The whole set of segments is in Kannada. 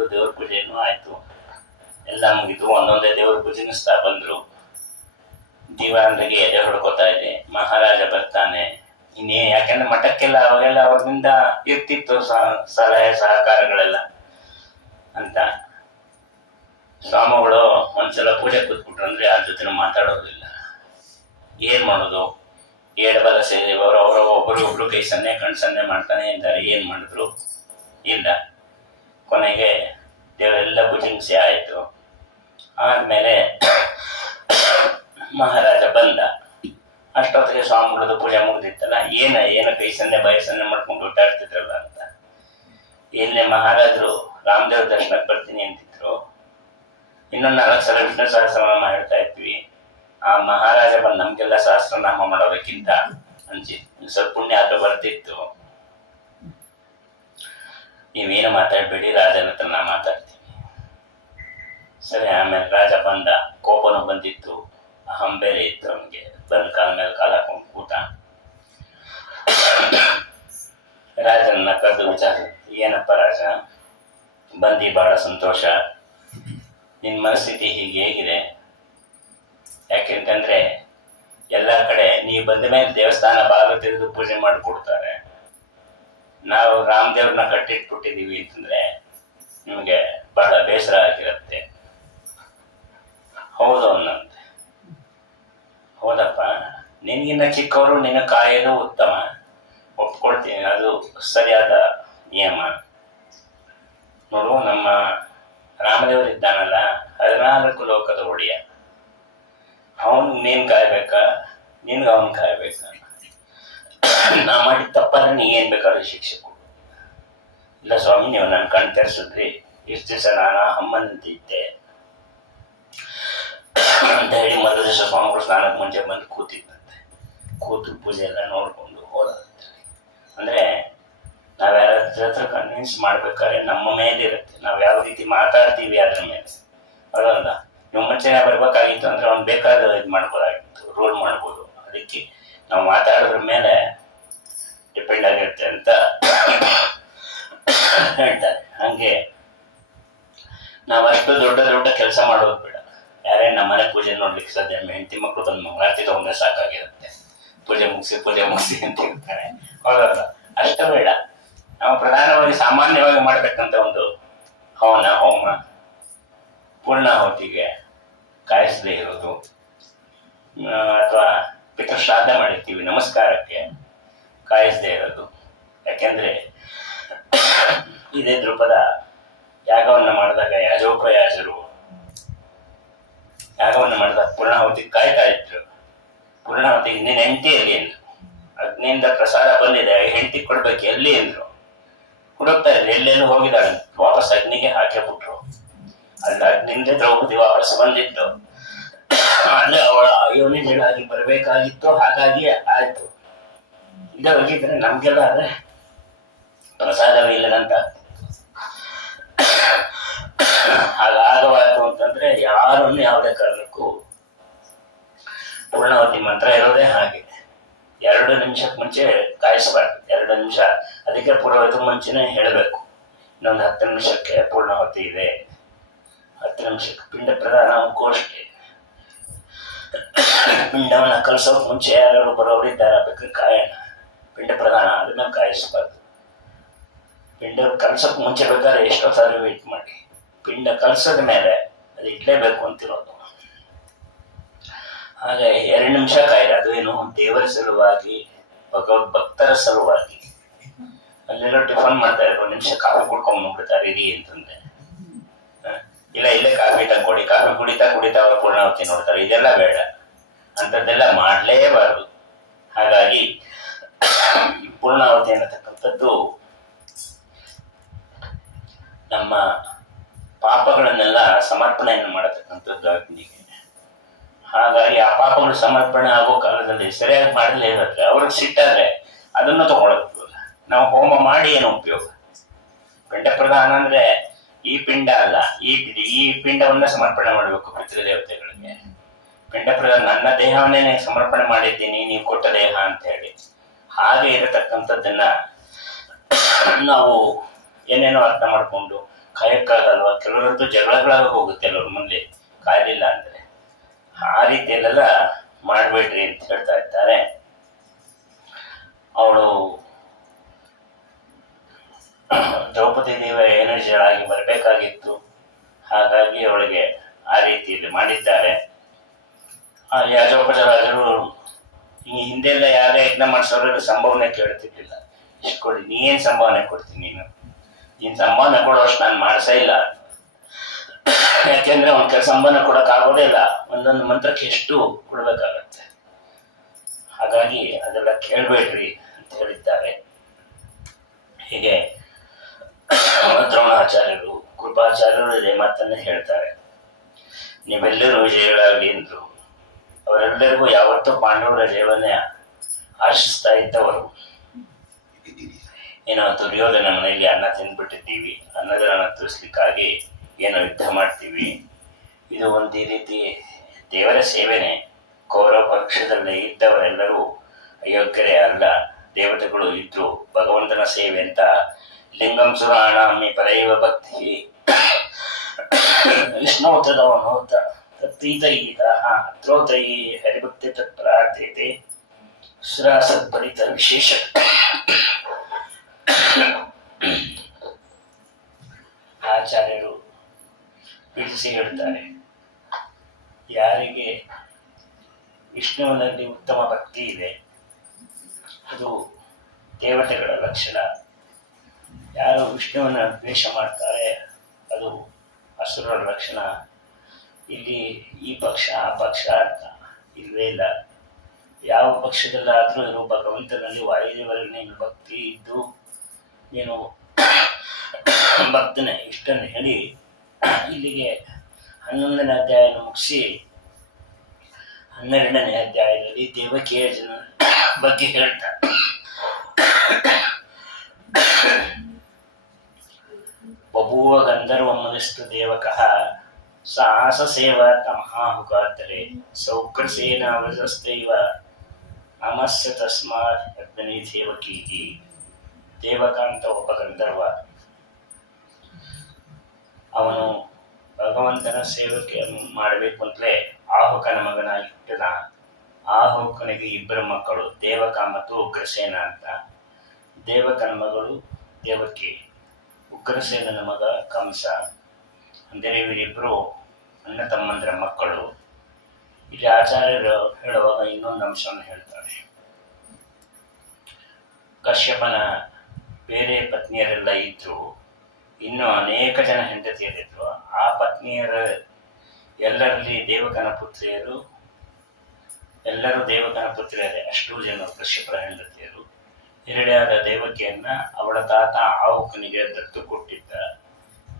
ಮಾಡಿದ್ರು. ದೇವ್ರ ಪೂಜೆನೂ ಆಯ್ತು, ಎಲ್ಲ ಮುಗಿತು. ಒಂದೊಂದೇ ದೇವ್ರ ಪೂಜೆನಿಸ್ತಾ ಬಂದ್ರು. ದಿವಾನರಿಗೆ ಎದೆ ಹೊಡ್ಕೋತಾ ಇದೆ, ಮಹಾರಾಜ ಬರ್ತಾನೆ ಯಾಕೆಂದ್ರೆ ಮಠಕ್ಕೆಲ್ಲ ಅವಾಗೆಲ್ಲ ಅವ್ರಿಂದ ಇರ್ತಿತ್ತು ಸಲಹೆ ಸಹಕಾರಗಳೆಲ್ಲ ಅಂತ. ಸ್ವಾಮಿಗಳು ಒಂದ್ಸಲ ಪೂಜೆ ಕೂತ್ಬಿಟ್ರು ಅಂದ್ರೆ ಆ ಜೊತೆ ಮಾತಾಡೋದಿಲ್ಲ. ಏನ್ ಮಾಡೋದು, ಬಲ ಸೇರಿ ಅವರ ಒಬ್ರು ಕೈ ಸನ್ನೆ ಕಣ್ ಸನ್ನೆ ಮಾಡ್ತಾನೆ ಇದ್ದಾರೆ. ಏನ್ ಮಾಡಿದ್ರು ಇಲ್ಲ. ಕೊನೆಗೆ ದೇವರೆಲ್ಲ ಭುಜಿಂಸಿ ಆಯ್ತು. ಆದ್ಮೇಲೆ ಮಹಾರಾಜ ಬಂದ. ಅಷ್ಟೊತ್ತಿಗೆ ಸ್ವಾಮಿಗಳದ್ದು ಪೂಜೆ ಮುಗ್ದಿತ್ತಲ್ಲ. ಏನ ಕೈ ಸನ್ನೆ ಬಾಯಿ ಸನ್ನೆ ಮಾಡ್ಕೊಂಡು ಓಡಾಡ್ತಿದ್ರಲ್ಲ ಅಂತ. ಎಲ್ಲೇ ಮಹಾರಾಜರು ರಾಮದೇವ್ರ ದರ್ಶನಕ್ಕೆ ಬರ್ತೀನಿ ಅಂತಿದ್ರು. ಇನ್ನೊಂದು 4 ಸಲ ವಿಷ್ಣು ಸಹಸ್ರನಾಮ ಹೇಳ್ತಾ ಇದ್ವಿ. ಆ ಮಹಾರಾಜ ಬಂದು ನಮ್ಗೆಲ್ಲ ಸಹಸ್ರನಾಮ ಮಾಡೋದಕ್ಕಿಂತ ಅಂಚಿ ಸ್ವಲ್ಪ ಪುಣ್ಯ ಆದ್ರೂ ಬರ್ತಿತ್ತು. ನೀವೇನು ಮಾತಾಡ್ಬೇಡಿ, ರಾಜನ ಹತ್ರ ನಾ ಮಾತಾಡ್ತೀನಿ. ಸರಿ. ಆಮೇಲೆ ರಾಜ ಬಂದ. ಕೋಪನೂ ಬಂದಿತ್ತು, ಅಹಂ ಬೇರೆ ಇತ್ತು ಅವನಿಗೆ. ಬಂದು ಕಾಲ ಮೇಲೆ ಕಾಲ ಹಾಕೊಂಡು ಕೂತ. ರಾಜನ ಕರೆದು ವಿಚಾರ, ಏನಪ್ಪ ರಾಜ ಬಂದು ಬಹಳ ಸಂತೋಷ, ನಿನ್ನ ಮನಸ್ಥಿತಿ ಹೀಗೆ ಹೇಗಿದೆ? ಯಾಕೆಂತಂದ್ರೆ ಎಲ್ಲ ಕಡೆ ನೀವು ಬಂದ ಮೇಲೆ ದೇವಸ್ಥಾನ ಬಾಗಿಲು ತೆಗೆದು ಪೂಜೆ ಮಾಡಿಕೊಡ್ತಾರೆ. ನಾವು ರಾಮದೇವ್ರನ್ನ ಕಟ್ಟಿಟ್ಬಿಟ್ಟಿದೀವಿ ಅಂತಂದ್ರೆ ನಿಮಗೆ ಬಹಳ ಬೇಸರ ಆಗಿರುತ್ತೆ. ಹೌದು ಅನ್ನಂತೆ. ಹೌದಪ್ಪ, ನಿನಗಿನ್ನ ಚಿಕ್ಕವರು, ನಿನ್ನ ಕಾಯೋದು ಉತ್ತಮ, ಒಪ್ಕೊಳ್ತೀನಿ, ಅದು ಸರಿಯಾದ ನಿಯಮ. ನೋಡು, ನಮ್ಮ ರಾಮದೇವರಿದ್ದಾನಲ್ಲ, 14 ಲೋಕದ ಒಡೆಯ. ಅವನು ನೀನ್ ಕಾಯ್ಬೇಕಾ, ನಿನ್ಗೆ ಅವನ್ ಕಾಯ್ಬೇಕಾ? ನಾ ಮಾಡಿದ ತಪ್ಪಾದ್ರೆ ನೀ ಏನ್ ಬೇಕಾದ್ರೂ ಶಿಕ್ಷೆ ಕೊಡು. ಇಲ್ಲ ಸ್ವಾಮಿ, ನೀವು ನನ್ನ ಕಣ್ ತೆರೆಸಿದ್ರಿ, ಇಷ್ಟು ದಿವಸ ನಾನು ಅಮ್ಮನಂತಿದ್ದೆ ಅಂತ ಹೇಳಿ ಮೊದಲ ದಿವಸ ಸ್ವಾಮಿಗಳು ಸ್ನಾನಕ್ಕೆ ಮುಂಚೆ ಬಂದು ಕೂತಿದ್ದಂತೆ. ಕೂತು ಪೂಜೆ ಎಲ್ಲ ನೋಡ್ಕೊಂಡು ಹೋದಂತೆ. ಅಂದ್ರೆ ನಾವ್ ಯಾರ ಹತ್ರ ಕನ್ವಿನ್ಸ್ ಮಾಡ್ಬೇಕಾದ್ರೆ ನಮ್ಮ ಮೇಲೆ ಇರುತ್ತೆ, ನಾವ್ ಯಾವ ರೀತಿ ಮಾತಾಡ್ತೀವಿ ಅದ್ರ ಮೇಲೆ. ಅದಲ್ಲ, ನೀವು ಮುಂಚೆನೆ ಬರ್ಬೇಕಾಗಿತ್ತು ಅಂದ್ರೆ ಅವ್ನು ಬೇಕಾದ್ರೆ ಇದು ಮಾಡ್ಬೋದಾಗಿತ್ತು, ರೂಲ್ ಮಾಡ್ಬೋದು. ಅದಕ್ಕೆ ನಾವು ಮಾತಾಡೋದ್ರ ಮೇಲೆ ಡಿಪೆಂಡ್ ಆಗಿರುತ್ತೆ ಅಂತ ಹೇಳ್ತಾರೆ. ಹಂಗೆ ನಾವು ಅಷ್ಟು ದೊಡ್ಡ ಕೆಲಸ ಮಾಡೋದು ಬೇಡ. ಯಾರೇ ನಮ್ಮನೆ ಪೂಜೆ ನೋಡ್ಲಿಕ್ಕೆ ಸಾಧ್ಯ, ಹೆಂಡತಿ ಮಕ್ಕಳು ಬಂದು ಮಂಗಳಾರತಿ ತಗೊಂಡ್ರೆ ಸಾಕಾಗಿರುತ್ತೆ. ಪೂಜೆ ಮುಗಿಸಿ ಅಂತ ಹೇಳ್ತಾರೆ. ಹೌದಲ್ಲ, ಅಷ್ಟ ಬೇಡ. ನಾವು ಪ್ರಧಾನವಾಗಿ ಸಾಮಾನ್ಯವಾಗಿ ಮಾಡ್ಬೇಕಂತ ಒಂದು ಹೋಮ ಪೂರ್ಣಾಹುತಿಗೆ ಕಾಯಿಸದೇ ಇರೋದು, ಅಥವಾ ಪಿತೃಶ್ರಾದ್ದ ಮಾಡಿರ್ತೀವಿ ನಮಸ್ಕಾರಕ್ಕೆ ಕಾಯಿಸದೇ ಇರೋದು. ಯಾಕೆಂದ್ರೆ ಇದೇ ದೃಪದ ಯಾಗವನ್ನು ಮಾಡಿದಾಗ ಯಾಜೋಪಯಾಜರು ಯಾಗವನ್ನು ಮಾಡಿದಾಗ ಪೂರ್ಣಾಹುತಿ ಕಾಯ್ತಾ ಇದ್ರು. ಪೂರ್ಣಾಹುತಿಗೆ ನಿನ್ನ ಹೆಂಡತಿಯಲ್ಲಿ ಅಂದ್ರು. ಅಗ್ನಿಯಿಂದ ಪ್ರಸಾದ ಬಂದಿದೆ, ಹೆಂಡತಿ ಕೊಡ್ಬೇಕು ಎಲ್ಲಿ ಅಂದ್ರು. ಹುಡುಕ್ತಾ ಇದ್ರು, ಎಲ್ಲೆಲ್ಲೂ ಹೋಗಿದ್ದಾಳೆ. ವಾಪಸ್ ಅಗ್ನಿಗೆ ಹಾಕಿ ಬಿಟ್ರು. ಅಲ್ಲಿ ಅಗ್ನಿಂದ ದ್ರೌಪದಿ ವಾಪಸ್ ಬಂದಿತ್ತು. ಅಂದ್ರೆ ಅವಳ ಯೋನಿಗಳಾಗಿ ಬರ್ಬೇಕಾಗಿತ್ತು. ಹಾಗಾಗಿ ಆಯ್ತು. ಇದೇ ಹೋಗಿದ್ರೆ ನಮ್ಗೆಲ್ಲ ಆದ್ರೆ ಪ್ರಸಾದವೇ ಇಲ್ಲದಂತ. ಹಾಗಾಗಬಾರ್ದು ಅಂತಂದ್ರೆ ಯಾರನ್ನು ಯಾವುದೇ ಕಾರಣಕ್ಕೂ ಪೂರ್ಣಾವತಿ ಮಂತ್ರ ಇರೋದೇ ಹಾಗೆ. 2 ನಿಮಿಷಕ್ಕೆ ಮುಂಚೆ ಕಾಯಿಸಬಾರ್ದು. 2 ನಿಮಿಷ ಅದಕ್ಕೆ ಪೂರ್ವದ ಮುಂಚೆನೆ ಹೇಳಬೇಕು. ಇನ್ನೊಂದು 10 ನಿಮಿಷಕ್ಕೆ ಪೂರ್ಣಾವತಿ ಇದೆ, 10 ನಿಮಿಷಕ್ಕೆ ಪಿಂಡ ಪ್ರದಾನ ಗೋಷ್ಠಿ. ಪಿಂಡವನ್ನ ಕಲ್ಸೋಕ್ ಮುಂಚೆ ಯಾರು ಬರೋರಿದ್ದಾರೆ, ಬೇಕಾದ್ರೆ ಕಾಯೋಣ. ಪಿಂಡ ಪ್ರದಾನ ಆದ್ಮೇಲೆ ಕಾಯಿಸಬಾರ್ದು. ಪಿಂಡ ಕಲ್ಸೋಕ್ ಮುಂಚೆ ಬೇಕಾದ್ರೆ ಎಷ್ಟೊತ್ತಾದ್ರೂ ವೇಟ್ ಮಾಡಿ. ಪಿಂಡ ಕಲ್ಸದ ಮೇಲೆ ಅದು ಇಡ್ಲೇಬೇಕು ಅಂತಿರೋದು. ಹಾಗೆ 2 ನಿಮಿಷ ಕಾಯಿದೆ. ಅದು ಏನು ದೇವರ ಸಲುವಾಗಿ, ಭಗವದ್ ಭಕ್ತರ ಸಲುವಾಗಿ. ಅಲ್ಲೆಲ್ಲೋ ಟಿಫನ್ ಮಾಡ್ತಾ ಇರೋ 1 ನಿಮಿಷ ಕಾಫಿ ಕುಡ್ಕೊಂಡ್ ಹೋಗ್ಬಿಡ್ತಾರೆ ಇರಿ ಅಂತಂದ್ರೆ. ಇಲ್ಲ ಇಲ್ಲೇ ಕಾಫಿ ತಂದ್ಕೊಡಿ, ಕಾಫಿ ಕುಡಿತಾ ಅವ್ರ ಪೂರ್ಣಾವತಿ ನೋಡ್ತಾರೆ. ಇದೆಲ್ಲ ಬೇಡ, ಅಂಥದ್ದೆಲ್ಲ ಮಾಡಲೇಬಾರದು. ಹಾಗಾಗಿ ಪೂರ್ಣಾವತಿ ಅನ್ನತಕ್ಕಂಥದ್ದು ನಮ್ಮ ಪಾಪಗಳನ್ನೆಲ್ಲ ಸಮರ್ಪಣೆಯನ್ನು ಮಾಡತಕ್ಕಂಥದ್ದು ಅಗ್ನಿಗೆ. ಹಾಗಾಗಿ ಆ ಪಾಪಗಳು ಸಮರ್ಪಣೆ ಆಗೋ ಕಾಲದಲ್ಲಿ ಸರಿಯಾಗಿ ಮಾಡಲೇ ಇರುತ್ತೆ. ಅವ್ರಿಗೆ ಸಿಟ್ಟಾದ್ರೆ ಅದನ್ನು ತಗೊಳ್ಳೋದು. ನಾವು ಹೋಮ ಮಾಡಿ ಏನು ಉಪಯೋಗ? ಪಿಂಡ ಪ್ರಧಾನ ಅಂದ್ರೆ ಈ ಪಿಂಡ ಅಲ್ಲ, ಈ ಪಿಂಡವನ್ನ ಸಮರ್ಪಣೆ ಮಾಡಬೇಕು ಪಿತೃದೇವತೆಗಳಿಗೆ. ಪಿಂಡ ಪ್ರಧಾನ ನನ್ನ ದೇಹವನ್ನೇ ಸಮರ್ಪಣೆ ಮಾಡಿದ್ದೀನಿ, ನೀವು ಕೊಟ್ಟ ದೇಹ ಅಂತ ಹೇಳಿ. ಹಾಗೆ ಇರತಕ್ಕಂಥದ್ದನ್ನ ನಾವು ಏನೇನೋ ಅರ್ಥ ಮಾಡ್ಕೊಂಡು ಕಾಯಕ್ಕಾಗಲ್ವ, ಕೆಲವರಂತೂ ಜಗಳಗಳಾಗ ಹೋಗುತ್ತೆ ಕೆಲವ್ರ ಮುಂದೆ ಕಾಯಲಿಲ್ಲ ಅಂದರೆ. ಆ ರೀತಿಯಲ್ಲೆಲ್ಲ ಮಾಡಬೇಡ್ರಿ ಅಂತ ಹೇಳ್ತಾ ಇದ್ದಾರೆ. ಅವಳು ದ್ರೌಪದಿ ದೇವಿ ಎನರ್ಜಿಗಳಾಗಿ ಬರಬೇಕಾಗಿತ್ತು, ಹಾಗಾಗಿ ಅವಳಿಗೆ ಆ ರೀತಿಯಲ್ಲಿ ಮಾಡಿದ್ದಾರೆ. ಆ ಯಾಜೋಪಚಾರರು ಈ ಹಿಂದೆಲ್ಲ ಯಾರೇ ಯಜ್ಞ ಮಾಡಿಸೋರು ಸಂಭಾವನೆ ಕೇಳ್ತಿರ್ಲಿಲ್ಲ, ಇಷ್ಟು ಕೊಡಿ, ನೀ ಏನು ಸಂಭಾವನೆ ಕೊಡ್ತೀನಿ, ನೀನು ಸಂಭಾವನೆ ಕೊಡೋಷ್ಟು ನಾನು ಮಾಡಿಸೇ ಇಲ್ಲ. ಯಾಕೆಂದ್ರೆ ಒಂದು ಕೆಲಸ ಸಂಭಾವನೆ ಕೊಡೋಕ್ಕಾಗೋದೇ ಇಲ್ಲ, ಒಂದೊಂದು ಮಂತ್ರಕ್ಕೆ ಎಷ್ಟು ಕೊಡಬೇಕಾಗತ್ತೆ. ಹಾಗಾಗಿ ಅದೆಲ್ಲ ಕೇಳಬೇಡ್ರಿ ಅಂತ ಹೇಳಿದ್ದಾರೆ. ಹೀಗೆ ದ್ರೋಣಾಚಾರ್ಯರು, ಕೃಪಾಚಾರ್ಯರು ಇದೇ ಮಾತನ್ನೇ ಹೇಳ್ತಾರೆ, ನೀವೆಲ್ಲರೂ ವಿಜಯಗಳಾಗಲಿ ಎಂದರು. ಅವರೆಲ್ಲರಿಗೂ ಯಾವತ್ತೂ ಪಾಂಡವರ ಜೀವನ ಆಶಿಸ್ತಾ ಇದ್ದವರು. ಏನೋ ದುರ್ಯೋಧನ ಮನೆಯಲ್ಲಿ ಅನ್ನ ತಿಂದ್ಬಿಟ್ಟಿದ್ದೀವಿ, ಅನ್ನದ ತೋರಿಸ್ಲಿಕ್ಕಾಗಿ ಏನೋ ಯುದ್ಧ ಮಾಡ್ತೀವಿ, ಇದು ಒಂದು ರೀತಿ ದೇವರ ಸೇವೆನೇ. ಕೌರವ ಪಕ್ಷದಲ್ಲಿ ಇದ್ದವರೆಲ್ಲರೂ ಅಯೋಗ್ಯರೇ ಅಲ್ಲ, ದೇವತೆಗಳು ಇದ್ರು, ಭಗವಂತನ ಸೇವೆ ಅಂತ ಲಿಂಗಂ ಸುರಾಣಾಮಿ ಪರೈವ ಭಕ್ತಿ ವಿಷ್ಣೋತದವನೋತ ತತ್ತೀತೈತ ಅತ್ರೋತೈ ಹರಿಭಕ್ತಿ ತತ್ಪ್ರಾರ್ಥ್ಯತೆ ಸುರಾಸತ್ಪರಿತ ವಿಶೇಷ. ಆಚಾರ್ಯರು ಬಿಡಿಸಿ ಹೇಳ್ತಾರೆ, ಯಾರಿಗೆ ವಿಷ್ಣುವಿನಲ್ಲಿ ಉತ್ತಮ ಭಕ್ತಿ ಇದೆ ಅದು ದೇವತೆಗಳ ಲಕ್ಷಣ. ಯಾರು ವಿಷ್ಣುವನ್ನ ದ್ವೇಷ ಮಾಡ್ತಾರೆ ಅದು ಅಸುರರ ಲಕ್ಷಣ. ಇಲ್ಲಿ ಈ ಪಕ್ಷ ಆ ಪಕ್ಷ ಅಂತ ಇಲ್ವೇ ಇಲ್ಲ. ಯಾವ ಪಕ್ಷದಲ್ಲಾದರೂ ಇರೋ ಭಗವಂತನಲ್ಲಿ ವಾಯುದೇವರಲ್ಲಿ ನೀನು ಭಕ್ತಿ ಇದ್ದು ನೀನು ಭಕ್ತನೇ ಇಷ್ಟನ್ನು ಹೇಳಿ ಇಲ್ಲಿಗೆ 11ನೇ ಅಧ್ಯಾಯನ ಮುಗಿಸಿ 12ನೇ ಅಧ್ಯಾಯದಲ್ಲಿ ದೇವಕಿಯ ಜನ ಬಗ್ಗೆ ಹೇಳ್ತಾರೆ. ಬಭೂವ ಗಂಧರ್ವಮನಸ್ತು ದೇವಕಃ ಸಾಹಸ ಸೇವಾ ತಮಹಾಹುಕಾತರೆ ಸೌಕರ್ಸೇನ ವೃತಸ್ಥೈವ ನಮಸ್ಯ ತಸ್ಮಾತ್ ಅಗ್ನಿ ದೇವಕೀ. ದೇವಕ ಅಂತ ಒಬ್ಬ ಗಂಧರ್ವ, ಅವನು ಭಗವಂತನ ಸೇವಕೆಯನ್ನು ಮಾಡಬೇಕು ಅಂತಲೇ ಆಹುಕನ ಮಗನಾಗಿ ಹುಟ್ಟಿದ. ಆಹುಕನಿಗೆ ಇಬ್ಬರು ಮಕ್ಕಳು, ದೇವಕ ಮತ್ತು ಉಗ್ರಸೇನ ಅಂತ. ದೇವಕನ ಮಗಳು ದೇವಕಿ, ಉಗ್ರಸೇನನ ಮಗ ಕಂಸ. ಅಂದರೆ ಇವರಿಬ್ಬರು ಅಣ್ಣ ತಮ್ಮಂದ್ರ ಮಕ್ಕಳು. ಇಲ್ಲಿ ಆಚಾರ್ಯರು ಹೇಳುವಾಗ ಇನ್ನೊಂದು ಅಂಶವನ್ನು ಹೇಳ್ತಾರೆ. ಕಶ್ಯಪನ ಬೇರೆ ಪತ್ನಿಯರೆಲ್ಲ ಇದ್ರು, ಇನ್ನೂ ಅನೇಕ ಜನ ಹೆಂಡತಿಯರಿದ್ರು. ಆ ಪತ್ನಿಯರ ಎಲ್ಲರಲ್ಲಿ ದೇವಕನ ಪುತ್ರಿಯರು ಎಲ್ಲರೂ ದೇವಕನ ಪುತ್ರಿಯರೇ, ಅಷ್ಟೂ ಜನ ಕಶ್ಯಪರ ಹೆಂಡತಿಯರು. ಹಿರಿಯಾದ ದೇವಕಿಯನ್ನ ಅವಳ ತಾತ ಆಹುಕನಿಗೆ ದತ್ತು ಕೊಟ್ಟಿದ್ದ.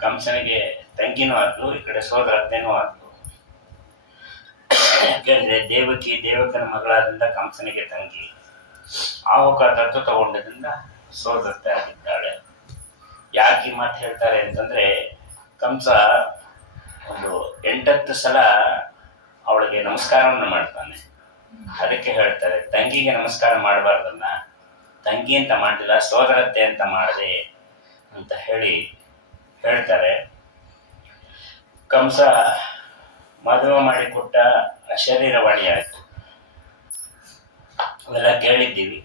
ಕಂಸನಿಗೆ ತಂಗಿನೂ ಆದ್ಲು, ಈ ಕಡೆ ಸೋದರತ್ನೇನೂ ಆದ್ಲು. ಯಾಕೆಂದ್ರೆ ದೇವಕಿ ದೇವಕನ ಮಗಳಾದ್ರಿಂದ ಕಂಸನಿಗೆ ತಂಗಿ, ಆಹುಕ ದತ್ತು ತಗೊಂಡಿದ್ರಿಂದ ಸೋದರತ್ತೆ ಆಗಿದ್ದಾಳೆ. ಯಾಕೆ ಈ ಮಾತು ಹೇಳ್ತಾರೆ ಅಂತಂದ್ರೆ, ಕಂಸ ಒಂದು 8 ಸಲ ಅವಳಿಗೆ ನಮಸ್ಕಾರವನ್ನು ಮಾಡ್ತಾನೆ. ಅದಕ್ಕೆ ಹೇಳ್ತಾರೆ, ತಂಗಿಗೆ ನಮಸ್ಕಾರ ಮಾಡಬಾರ್ದನ್ನ, ತಂಗಿ ಅಂತ ಮಾಡಲಿಲ್ಲ ಸೋದರತ್ತೆ ಅಂತ ಮಾಡಿದೆ ಅಂತ ಹೇಳ್ತಾರೆ. ಕಂಸ ಮದುವೆ ಮಾಡಿಕೊಟ್ಟ ಅಶರೀರವಾಣಿ ಆಯಿತು, ಅವೆಲ್ಲ ಕೇಳಿದ್ದೀವಿ.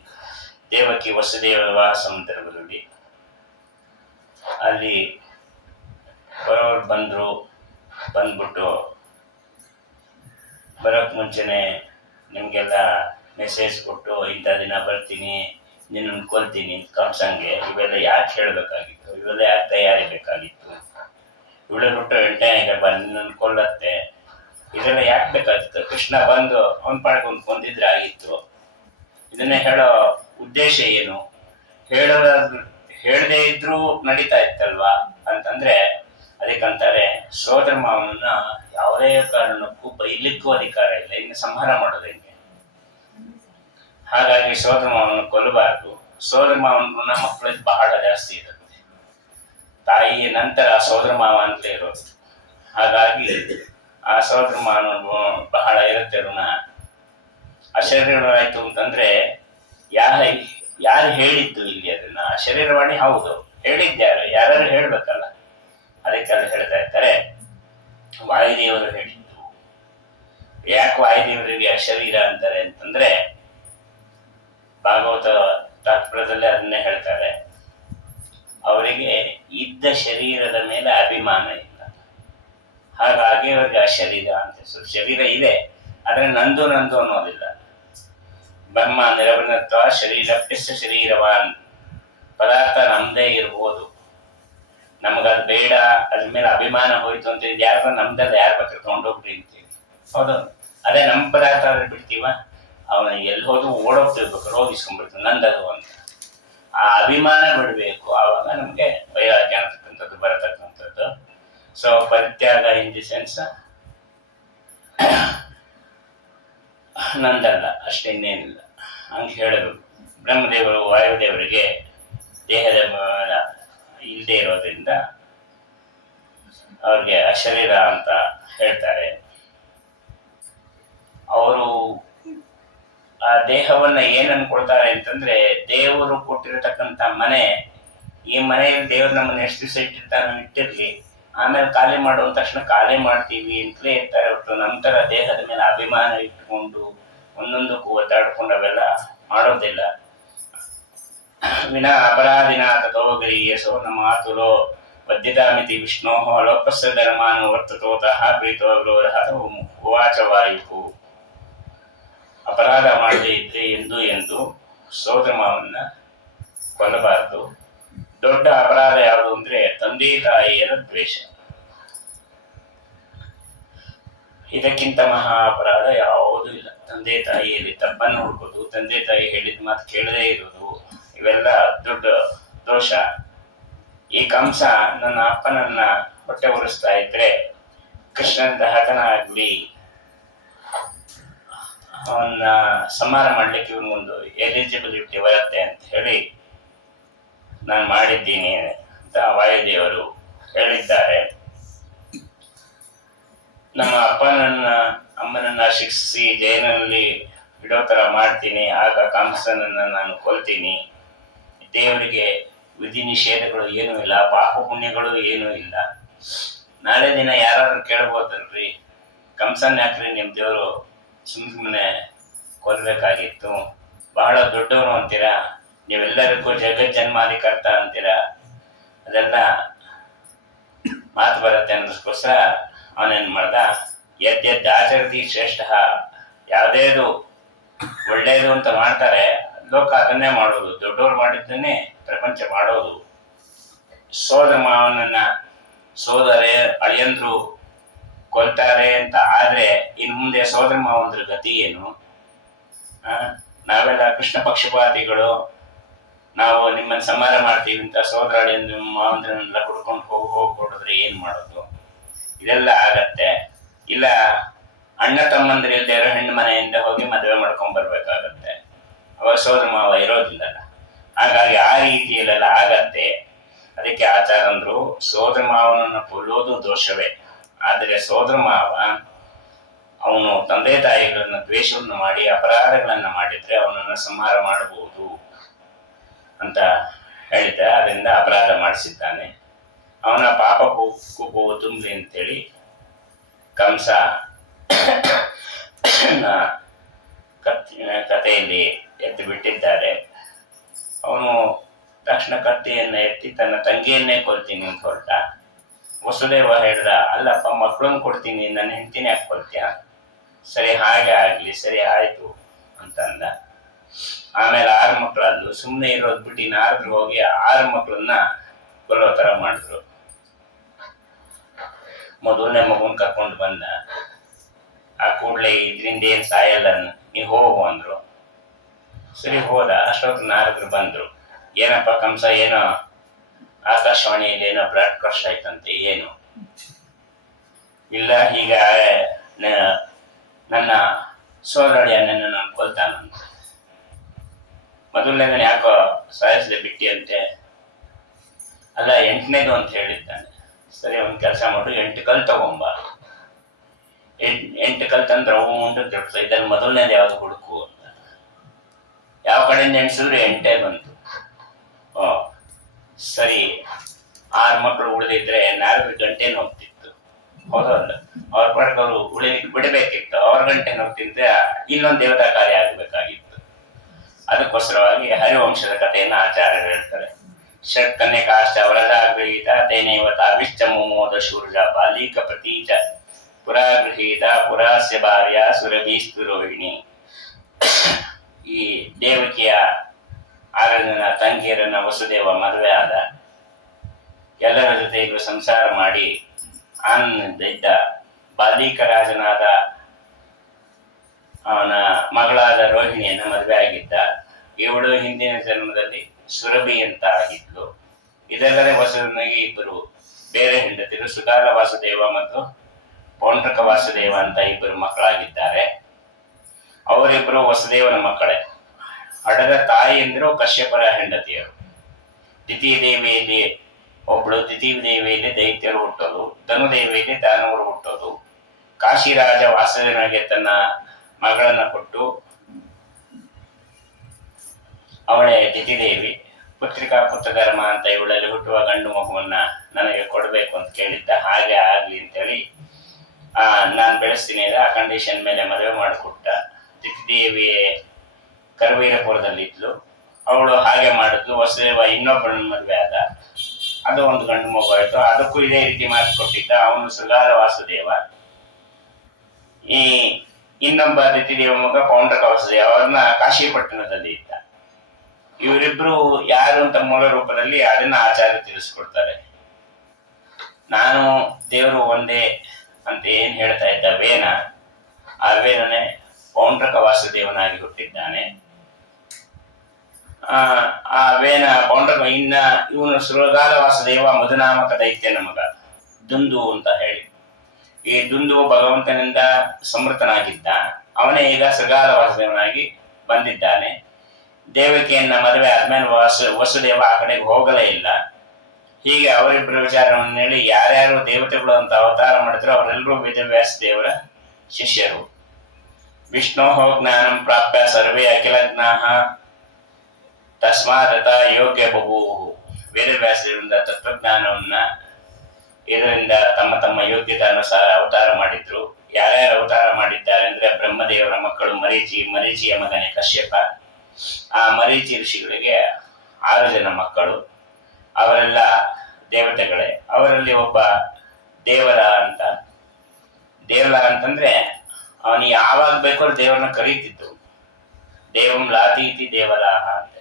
ದೇವಕಿ ವಸುದೇವ ವಿವಾಹ ಸಂದರ್ಭದಲ್ಲಿ ಅಲ್ಲಿ ಬರೋರು ಬಂದ್ಬಿಟ್ಟು ಬರೋಕ್ಕೆ ಮುಂಚೆನೆ ನಿಮಗೆಲ್ಲ ಮೆಸೇಜ್ ಕೊಟ್ಟು ಇಂಥ ದಿನ ಬರ್ತೀನಿ, ನಿನ್ನನ್ನು ಕೊಲ್ತೀನಿ ಕಂಸಂಗೆ. ಇವೆಲ್ಲ ಯಾಕೆ ಹೇಳಬೇಕಾಗಿತ್ತು? ಇವೆಲ್ಲ ಯಾಕೆ ತಯಾರಿ ಬೇಕಾಗಿತ್ತು? ಇವಳು ಬಿಟ್ಟು 8ನೇ ನಿನ್ನನ್ನು ಕೊಲ್ಲತ್ತೆ, ಇದೆಲ್ಲ ಯಾಕೆ ಬೇಕಾಗಿತ್ತು? ಕೃಷ್ಣ ಬಂದು ಅವನ ಪಾಡಿಗೆ ಒಂದು ಕೊಂದಿದ್ರೆ ಆಗಿತ್ತು. ಇದನ್ನೇ ಹೇಳೋ ಉದ್ದೇಶ ಏನು? ಹೇಳದೇ ಇದ್ರೂ ನಡೀತಾ ಇತ್ತಲ್ವಾ ಅಂತಂದ್ರೆ, ಅದಕ್ಕಂತಾರೆ ಸೋದರ ಮಾವನನ್ನ ಯಾವುದೇ ಕಾರಣಕ್ಕೂ ಬೈಲಿಕ್ಕೂ ಅಧಿಕಾರ ಇಲ್ಲ, ಇನ್ನು ಸಂಹಾರ ಮಾಡೋದು ಹೆಂಗೆ? ಹಾಗಾಗಿ ಸೋದರ ಮಾವನ ಕೊಲ್ಲಬಾರ್ದು. ಸೋದರ ಮಾವನ ಋಣ ಮಕ್ಕಳಿಗೆ ಬಹಳ ಜಾಸ್ತಿ ಇರುತ್ತೆ, ತಾಯಿಯ ನಂತರ ಸೋದರ ಮಾವ ಅಂತಲೇ ಇರೋದು. ಹಾಗಾಗಿ ಆ ಸೋದರ ಮಾವನ ಬಹಳ ಇರುತ್ತೆ ಋಣ. ಅಶರೀರವಾಯಿತು ಅಂತಂದ್ರೆ ಯಾರು ಹೇಳಿದ್ದು ಇಲ್ಲಿ ಅದನ್ನ? ಶರೀರವಾಣಿ ಹೌದು, ಹೇಳಿದ್ಯಾರು? ಯಾರು ಹೇಳ್ಬೇಕಲ್ಲ. ಅದಕ್ಕೆ ಅಲ್ಲಿ ಹೇಳ್ತಾ ಇರ್ತಾರೆ, ವಾಯುದೇವರು ಹೇಳಿದ್ದು. ಯಾಕೆ ವಾಯುದೇವರಿಗೆ ಅಶರೀರ ಅಂತಾರೆ ಅಂತಂದ್ರೆ, ಭಾಗವತ ತಾತ್ಪರ್ಯದಲ್ಲಿ ಅದನ್ನೇ ಹೇಳ್ತಾರೆ, ಅವರಿಗೆ ಇದ್ದ ಶರೀರದ ಮೇಲೆ ಅಭಿಮಾನ ಇಲ್ಲ, ಹಾಗಾಗಿ ಅವರಿಗೆ ಅಶರೀರ ಅಂತ. ಶರೀರ ಇದೆ, ಆದರೆ ನಂದು ಅನ್ನೋದಿಲ್ಲ. ಬ್ರಹ್ಮ ನಿರವನತ್ವ ಶರೀರಪ್ಪಿಸ ಶರೀರವಾನ್, ಪದಾರ್ಥ ನಮ್ದೇ ಇರ್ಬೋದು, ನಮಗದು ಬೇಡ, ಅದ್ರ ಮೇಲೆ ಅಭಿಮಾನ ಹೋಯ್ತು ಅಂತ ಯಾರು ನಮ್ದಲ್ಲ, ಯಾರ ಬಗ್ಗೆ ತಗೊಂಡೋಗ್ರಿ ಅಂತೀವಿ. ಹೌದು, ಅದೇ ನಮ್ಮ ಪದಾರ್ಥ ಆದ್ರೆ ಬಿಡ್ತೀವ, ಅವನ ಎಲ್ಲಿ ಹೋದ್ರು ಓಡೋಗ್ತಿರ್ಬೇಕು, ರೋಗಿಸ್ಕೊಂಡ್ಬಿಡ್ತೀವಿ ನಂದದು ಅಂತ. ಆ ಅಭಿಮಾನ ಬಿಡಬೇಕು, ಆವಾಗ ನಮಗೆ ವೈರಾಗ್ಯ ಅಂತಕ್ಕಂಥದ್ದು ಬರತಕ್ಕಂಥದ್ದು. ಸೊ ಪರಿತ್ಯಾಗ ಇನ್ ದಿ ಸೆನ್ಸ್ ನಂದಲ್ಲ ಅಷ್ಟೇ, ಇನ್ನೇನಿಲ್ಲ ಹಂಗೆ ಹೇಳಿದ್ರು. ಬ್ರಹ್ಮದೇವರು ವಾಯುದೇವರಿಗೆ ದೇಹದ ಇಲ್ಲದೆ ಇರೋದ್ರಿಂದ ಅವ್ರಿಗೆ ಅಶರೀರ ಅಂತ ಹೇಳ್ತಾರೆ. ಅವರು ಆ ದೇಹವನ್ನ ಏನ್ ಅನ್ಕೊಳ್ತಾರೆ ಅಂತಂದ್ರೆ, ದೇವರು ಕೊಟ್ಟಿರತಕ್ಕಂಥ ಮನೆ, ಈ ಮನೆಯಲ್ಲಿ ದೇವ್ರು ನಮ್ಮನ್ನ ಎಷ್ಟು ದಿವಸ ಇಟ್ಟಿರ್ಲಿ, ಆಮೇಲೆ ಖಾಲಿ ಮಾಡುವ ತಕ್ಷಣ ಖಾಲಿ ಮಾಡ್ತೀವಿ ಅಂತಲೇ ಇರ್ತಾರೆ ಹೊರತು ನಂತರ ದೇಹದ ಮೇಲೆ ಅಭಿಮಾನ ಇಟ್ಕೊಂಡು ಒಂದೊಂದಕ್ಕೂ ಒತ್ತಾಡ್ಕೊಂಡು ಅವೆಲ್ಲ ಮಾಡೋದಿಲ್ಲ. ವಿನಾ ಅಪರಾಧಿನ ತಥೋಗರೀಯಸೋ ನಮ್ಮ ಮಾತುರೋ ವದ್ಯತಾಮಿತಿ ವಿಷ್ಣೋ ಲೋಕಸ್ಯ ಧರ್ಮಾನು ವರ್ತತೋತಃ ಪ್ರೀತೋ ವಿರೋಧ ಉವಾಚ ವಾಯು. ಅಪರಾಧ ಮಾಡದೇ ಇದ್ರೆ ಎಂದು ಸೋದರಮಾವನ್ನ ಕೊಲ್ಲಬಾರದು. ದೊಡ್ಡ ಅಪರಾಧ ಯಾವುದು ಅಂದ್ರೆ ತಂದೆ ತಾಯಿಯರ ದ್ವೇಷ. ಇದಕ್ಕಿಂತ ಮಹಾ ಅಪರಾಧ ಯಾವುದೂ ಇಲ್ಲ. ತಂದೆ ತಾಯಿಯಲ್ಲಿ ತಪ್ಪನ್ನು ಹುಡುಕೋದು, ತಂದೆ ತಾಯಿ ಹೇಳಿದ ಮಾತು ಕೇಳದೇ ಇರೋದು, ಇವೆಲ್ಲ ದೊಡ್ಡ ದೋಷ. ಈ ಕಂಸ ನನ್ನ ಅಪ್ಪನನ್ನ ಹೊಟ್ಟೆ ಉರಿಸ್ತಾ ಇದ್ರೆ ಕೃಷ್ಣನ ಹತನ ಆಗ್ಲಿ, ಅವನ್ನ ಸಂಹಾರ ಮಾಡ್ಲಿಕ್ಕೆ ಇವನಿಗೊಂದು ಎಲಿಜಿಬಿಲಿಟಿ ಬರುತ್ತೆ ಅಂತ ಹೇಳಿ ನಾನು ಮಾಡಿದ್ದೀನಿ ಅಂತ ವಾಯುದೇವರು ಹೇಳಿದ್ದಾರೆ. ನಮ್ಮ ಅಮ್ಮನನ್ನ ಶಿಕ್ಷಿಸಿ ಜೈಲಿನಲ್ಲಿ ಇಡೋ ತರ ಮಾಡ್ತೀನಿ, ಆಗ ಕಂಸನನ್ನ ನಾನು ಕೊಲ್ತೀನಿ. ದೇವರಿಗೆ ವಿಧಿ ನಿಷೇಧಗಳು ಏನೂ ಇಲ್ಲ, ಪಾಪ ಪುಣ್ಯಗಳು ಏನೂ ಇಲ್ಲ. ನಾಳೆ ದಿನ ಯಾರಾದ್ರೂ ಕೇಳ್ಬೋದಲ್ರಿ, ಕಂಸನ್ ಯಾಕ್ರಿ ನಿಮ್ ದೇವರು ಸುಮ್ಮನೆ ಕೊಲ್ಬೇಕಾಗಿತ್ತು, ಬಹಳ ದೊಡ್ಡವರು ಅಂತೀರಾ, ನೀವೆಲ್ಲರಿಗೂ ಜಗಜ್ಜನ್ಮಾಧಿಕರ್ತ ಅಂತೀರಾ, ಅದೆಲ್ಲ ಮಾತು ಬರುತ್ತೆ ಅನ್ನೋದಕ್ಕೋಸ್ಕರ ಅವನೇನ್ ಮಾಡ್ದ, ಎದ್ದೆದ್ದು ಆಚರತಿ ಶ್ರೇಷ್ಠ, ಯಾವುದೇದು ಒಳ್ಳೇದು ಅಂತ ಮಾಡ್ತಾರೆ ಲೋಕ ಅದನ್ನೇ ಮಾಡೋದು, ದೊಡ್ಡವ್ರು ಮಾಡಿದ್ದನ್ನೇ ಪ್ರಪಂಚ ಮಾಡೋದು. ಸೋದರ ಮಾವನನ್ನ ಸೋದರೇ ಅಳಿಯಂದ್ರು ಕೊಲ್ತಾರೆ ಅಂತ ಆದ್ರೆ ಇನ್ನು ಮುಂದೆ ಸೋದರ ಮಾವಂದ್ರ ಗತಿ ಏನು? ನಾವೆಲ್ಲ ಕೃಷ್ಣ ಪಕ್ಷಪಾತಿಗಳು, ನಾವು ನಿಮ್ಮನ್ನ ಸಂಹಾರ ಮಾಡ್ತೀವಿ ಅಂತ ಸೋದರ ಅಳಿಯಂದ್ರು ಮಾವಂದ್ರನ್ನೆಲ್ಲ ಹುಡ್ಕೊಂಡು ಹೋಗ್ಕೊಡಿದ್ರೆ ಏನ್ ಮಾಡೋದು? ಇದೆಲ್ಲ ಆಗತ್ತೆ. ಇಲ್ಲ ಅಣ್ಣ ತಮ್ಮಂದ್ರ ಇಲ್ದೇ ಇರೋ ಹೆಣ್ಣು ಮನೆಯಿಂದ ಹೋಗಿ ಮದುವೆ ಮಾಡ್ಕೊಂಡ್ ಬರ್ಬೇಕಾಗತ್ತೆ, ಅವಾಗ ಸೋದರ ಮಾವ ಇರೋದಿಲ್ಲಲ್ಲ. ಹಾಗಾಗಿ ಆ ರೀತಿಯಲ್ಲೆಲ್ಲ ಆಗತ್ತೆ. ಅದಕ್ಕೆ ಆಚಾರ ಅಂದ್ರು, ಸೋದರ ಮಾವನನ್ನು ಕೊಲ್ಲೋದು ದೋಷವೇ, ಆದರೆ ಸೋದರ ಮಾವ ಅವನು ತಂದೆ ತಾಯಿಗಳನ್ನ ದ್ವೇಷವನ್ನು ಮಾಡಿ ಅಪರಾಧಗಳನ್ನ ಮಾಡಿದ್ರೆ ಅವನನ್ನು ಸಂಹಾರ ಮಾಡಬಹುದು ಅಂತ ಹೇಳಿದ. ಅದರಿಂದ ಅಪರಾಧ ಮಾಡಿಸಿದ್ದಾನೆ. ಅವನ ಪಾಪ ಕೂಗು ತುಂಬಿ ಅಂತೇಳಿ ಕಂಸ ಕಥೆಯಲ್ಲಿ ಎತ್ತು ಬಿಟ್ಟಿದ್ದಾರೆ. ಅವನು ತಕ್ಷಣ ಕತ್ತಿಯನ್ನ ಎತ್ತಿ ತನ್ನ ತಂಗಿಯನ್ನೇ ಕೊಲ್ತೀನಿ ಅಂತ ಹೊರಟ. ವಸುದೇವ ಹೇಳ್ದ, ಅಲ್ಲಪ್ಪ ಮಕ್ಕಳನ್ನು ಕೊಡ್ತೀನಿ, ನನ್ನ ಹೆಂಡತಿನೇ ಯಾಕೆ ಕೊಲ್ತೀಯ? ಸರಿ ಹಾಗೆ ಆಗ್ಲಿ, ಸರಿ ಆಯ್ತು ಅಂತಂದ. ಆಮೇಲೆ 6 ಮಕ್ಕಳದ್ದು, ಸುಮ್ಮನೆ ಇರೋದು ಬಿಟ್ಟು ನಾರದ್ರು ಹೋಗಿ 6 ಮಕ್ಕಳನ್ನ ಕೊಲ್ಲೋ ತರ ಮಾಡಿದ್ರು. ಮೊದಲನೇ ಮಗುನ್ ಕರ್ಕೊಂಡು ಬಂದ. ಆ ಕೂಡ್ಲೆ ಇದ್ರಿಂದ ಏನ್ ಸಾಯಲ್ಲ, ನೀವು ಹೋಗು ಅಂದ್ರು. ಸರಿ ಹೋದ. ಅಷ್ಟೊತ್ತು ನಾರದ್ರು ಬಂದ್ರು. ಏನಪ್ಪ ಕಂಸ, ಏನೋ ಆಕಾಶವಾಣಿಯಲ್ಲಿ ಏನೋ ಬ್ರಾಡ್ಕಾಸ್ಟ್ ಆಯ್ತಂತೆ, ಏನು? ಇಲ್ಲ, ಈಗ ನನ್ನ ಸೋದರಳಿಯ ನನ್ನ ಕೊಲ್ತಾನಂತ. ಮೊದಲನೇ ಯಾಕೋ ಸಾಯಿಸದೆ ಬಿಟ್ಟಿ ಅಂತೆ. ಅಲ್ಲ 8ನೇದು ಅಂತ ಹೇಳಿದ್ದಾನೆ. ಸರಿ, ಒಂದು ಕೆಲಸ ಮಾಡು, 8 ಕಲ್ ತಗೊಂಬ. 8 ಕಲ್ ತಂದ್ರೆ ರೌಂಡ್ ತಿಳ್ಸ, ಇದ್ರಲ್ಲಿ ಮೊದಲನೇದು ಯಾವ್ದು ಹುಡುಕು ಅಂತ. ಯಾವ ಕಡೆಯಿಂದ ಎಣಿಸಿದ್ರು 8 ಬಂತು. ಸರಿ, 6 ಮಕ್ಕಳು ಉಳಿದಿದ್ರೆ 4 ಗಂಟೆ ಹೋಗ್ತಿತ್ತು. ಹೌದಲ್ಲ? ಅವ್ರ ಪಾಡಿಗೆ ಅವರು ಉಳಿಲಿಕ್ಕೆ ಬಿಡಬೇಕಿತ್ತು. ಅವ್ರ ಗಂಟೆ ಹೋಗ್ತಿದ್ರೆ ಇನ್ನೊಂದು ದೇವತಾ ಕಾರ್ಯ ಆಗಬೇಕಾಗಿತ್ತು. ಅದಕ್ಕೋಸ್ಕರವಾಗಿ ಹರಿವಂಶದ ಕಥೆಯನ್ನು ಆಚಾರ್ಯರು ಹೇಳ್ತಾರೆ. ಷಟ್ಕನ್ಯಕಾಶ್ಚ ವರದಾಗೃಹೀತ ತೇನೈವ ತಾವಿಶ್ಚ ಮುಮೋದ ಶೂರ್ಜ ಬಾಲಿಕ ಪ್ರತೀಚ ಪುರಾಗೃಹೀತ ಪುರಾಸ್ಯ ಭಾರ್ಯ ಸುರಭೀಸ್ತು ರೋಹಿಣಿ. ಈ ದೇವಕಿಯ 6 ಜನ ತಂಗಿಯರನ್ನ ವಸುದೇವ ಮದುವೆ ಆದ. ಎಲ್ಲರ ಜೊತೆಗೂ ಸಂಸಾರ ಮಾಡಿ ಆನಂದ ಇದ್ದ. ಬಾಲಿಕ ರಾಜನಾದ ಅವನ ಮಗಳಾದ ರೋಹಿಣಿಯನ್ನ ಮದುವೆ ಆಗಿದ್ದ. ಇವಳು ಹಿಂದಿನ ಜನ್ಮದಲ್ಲಿ ಸುರಭಿ ಅಂತ ಆಗಿದ್ಲು. ಇದಲ್ಲದೆ ವಸುದೇವನಿಗೆ 2 ಬೇರೆ ಹೆಂಡತಿರು ಸುಗಾಲ ವಾಸುದೇವ ಮತ್ತು ಪೌಂಡ್ರಕ ವಾಸುದೇವ ಅಂತ 2 ಮಕ್ಕಳಾಗಿದ್ದಾರೆ. ಅವರಿಬ್ಬರು ವಸುದೇವನ ಮಕ್ಕಳೇ. ಹಡದ ತಾಯಿಯಂದ್ರು ಕಶ್ಯಪರ ಹೆಂಡತಿಯರು. ದ್ವಿತೀಯ ದೇವಿಯಲ್ಲಿ ಒಬ್ಬಳು, ದ್ವಿತೀಯ ದೇವಿಯಲ್ಲಿ ದೈತ್ಯರು ಹುಟ್ಟೋದು, ಧನುದೇವಿಯಲ್ಲಿ ದಾನವರು ಹುಟ್ಟೋದು. ಕಾಶಿರಾಜ ವಾಸುದೇವನಿಗೆ ತನ್ನ ಮಗಳನ್ನ ಕೊಟ್ಟು, ಅವಳೇ ದ್ವಿತೀದೇವಿ. ಪುತ್ರಿಕಾ ಪುತ್ರಧರ್ಮ ಅಂತ ಇವಳಲ್ಲಿ ಹುಟ್ಟುವ ಗಂಡು ಮಗುವನ್ನ ನನಗೆ ಕೊಡಬೇಕು ಅಂತ ಕೇಳಿದ್ದ. ಹಾಗೆ ಆಗ್ಲಿ ಅಂತೇಳಿ ನಾನು ಬೆಳೆಸ್ತೀನಿ ಆ ಕಂಡೀಷನ್ ಮೇಲೆ ಮದುವೆ ಮಾಡಿಕೊಟ್ಟ. ದ್ವಿತೀದೇವಿ ಕರವೀರಪುರದಲ್ಲಿದ್ಲು. ಅವಳು ಹಾಗೆ ಮಾಡಿದ್ಲು. ವಸುದೇವ ಇನ್ನೊಬ್ಬಳನ್ನ ಮದುವೆ ಆದ. ಅದು ಒಂದು ಗಂಡು ಮಗು ಆಯ್ತು. ಅದಕ್ಕೂ ಇದೇ ರೀತಿ ಮಾತು ಕೊಟ್ಟಿದ್ದ. ಅವನು ಸುಗಾಲ ವಾಸುದೇವ. ಈ ಇನ್ನೊಬ್ಬ ದ್ವಿತೀದೇವ ಮಗ ಪೌಂಡ್ರಕ ವಾಸುದೇವ. ಅವ್ರನ್ನ ಕಾಶಿಪಟ್ಟಣದಲ್ಲಿ ಇದ್ದ. ಇವರಿಬ್ರು ಯಾರು ಅಂತ ಮೂಲ ರೂಪದಲ್ಲಿ ಅದನ್ನ ಆಚಾರ್ಯ ತಿಳಿಸ್ಕೊಡ್ತಾರೆ. ನಾನು ದೇವರು ಒಂದೇ ಅಂತ ಏನ್ ಹೇಳ್ತಾ ಇದ್ದ ವೇನ, ಆ ವೇನನೇ ಪೌಂಡ್ರಕ ವಾಸುದೇವನಾಗಿ ಹುಟ್ಟಿದ್ದಾನೆ. ಆ ವೇನ ಪೌಂಡ್ರಕ. ಇನ್ನ ಇವನು ಸುರಗಾಲ ವಾಸುದೇವ ಮಧುನಾಮಕ ದೈತ್ಯನ ಮಗ, ದುಂದು ಅಂತ ಹೇಳಿ. ಈ ದುಂದು ಭಗವಂತನಿಂದ ಸಮೃತನಾಗಿದ್ದ. ಅವನೇ ಈಗ ಸುರಗಾಲ ವಾಸುದೇವನಾಗಿ ಬಂದಿದ್ದಾನೆ. ದೇವಕಿಯನ್ನ ಮದುವೆ ಆದ್ಮೇಲೆ ವಸುದೇವ ಆ ಕಡೆಗೆ ಹೋಗಲೇ ಇಲ್ಲ. ಹೀಗೆ ಅವರಿಬ್ಬರ ವಿಚಾರವನ್ನು ಹೇಳಿ ಯಾರ್ಯಾರು ದೇವತೆಗಳು ಅಂತ ಅವತಾರ ಮಾಡಿದ್ರು ಅವರೆಲ್ಲರೂ ವೇದವ್ಯಾಸ ದೇವರ ಶಿಷ್ಯರು. ವಿಷ್ಣೋ ಜ್ಞಾನಂ ಪ್ರಾಪ್ಯ ಸರ್ವೇ ಅಖಿಲಜ್ಞಾಃ ತಸ್ಮಾತ್ ಯೋಗ್ಯ ಬಹು. ವೇದವ್ಯಾಸರಿಂದ ತತ್ವಜ್ಞಾನವನ್ನ ಇದರಿಂದ ತಮ್ಮ ತಮ್ಮ ಯೋಗ್ಯತೆ ಅನುಸಾರ ಅವತಾರ ಮಾಡಿದ್ರು. ಯಾರ್ಯಾರು ಅವತಾರ ಮಾಡಿದ್ದಾರೆ ಅಂದ್ರೆ ಬ್ರಹ್ಮದೇವರ ಮಕ್ಕಳು ಮರೀಚಿಯ ಮಗನೇ ಕಶ್ಯಪ. ಆ ಮರೀಚಿ ಋಷಿಗಳಿಗೆ 6 ಜನ ಮಕ್ಕಳು. ಅವರೆಲ್ಲ ದೇವತೆಗಳೇ. ಅವರಲ್ಲಿ ಒಬ್ಬ ದೇವರ ಅಂತ. ದೇವರ ಅಂತಂದ್ರೆ ಅವನು ಯಾವಾಗ ಬೇಕಾದ್ರೂ ದೇವರನ್ನ ಕರೀತಿದ್ದು. ದೇವಂ ಲಾತೀತಿ ದೇವರಾಹ ಅಂತ.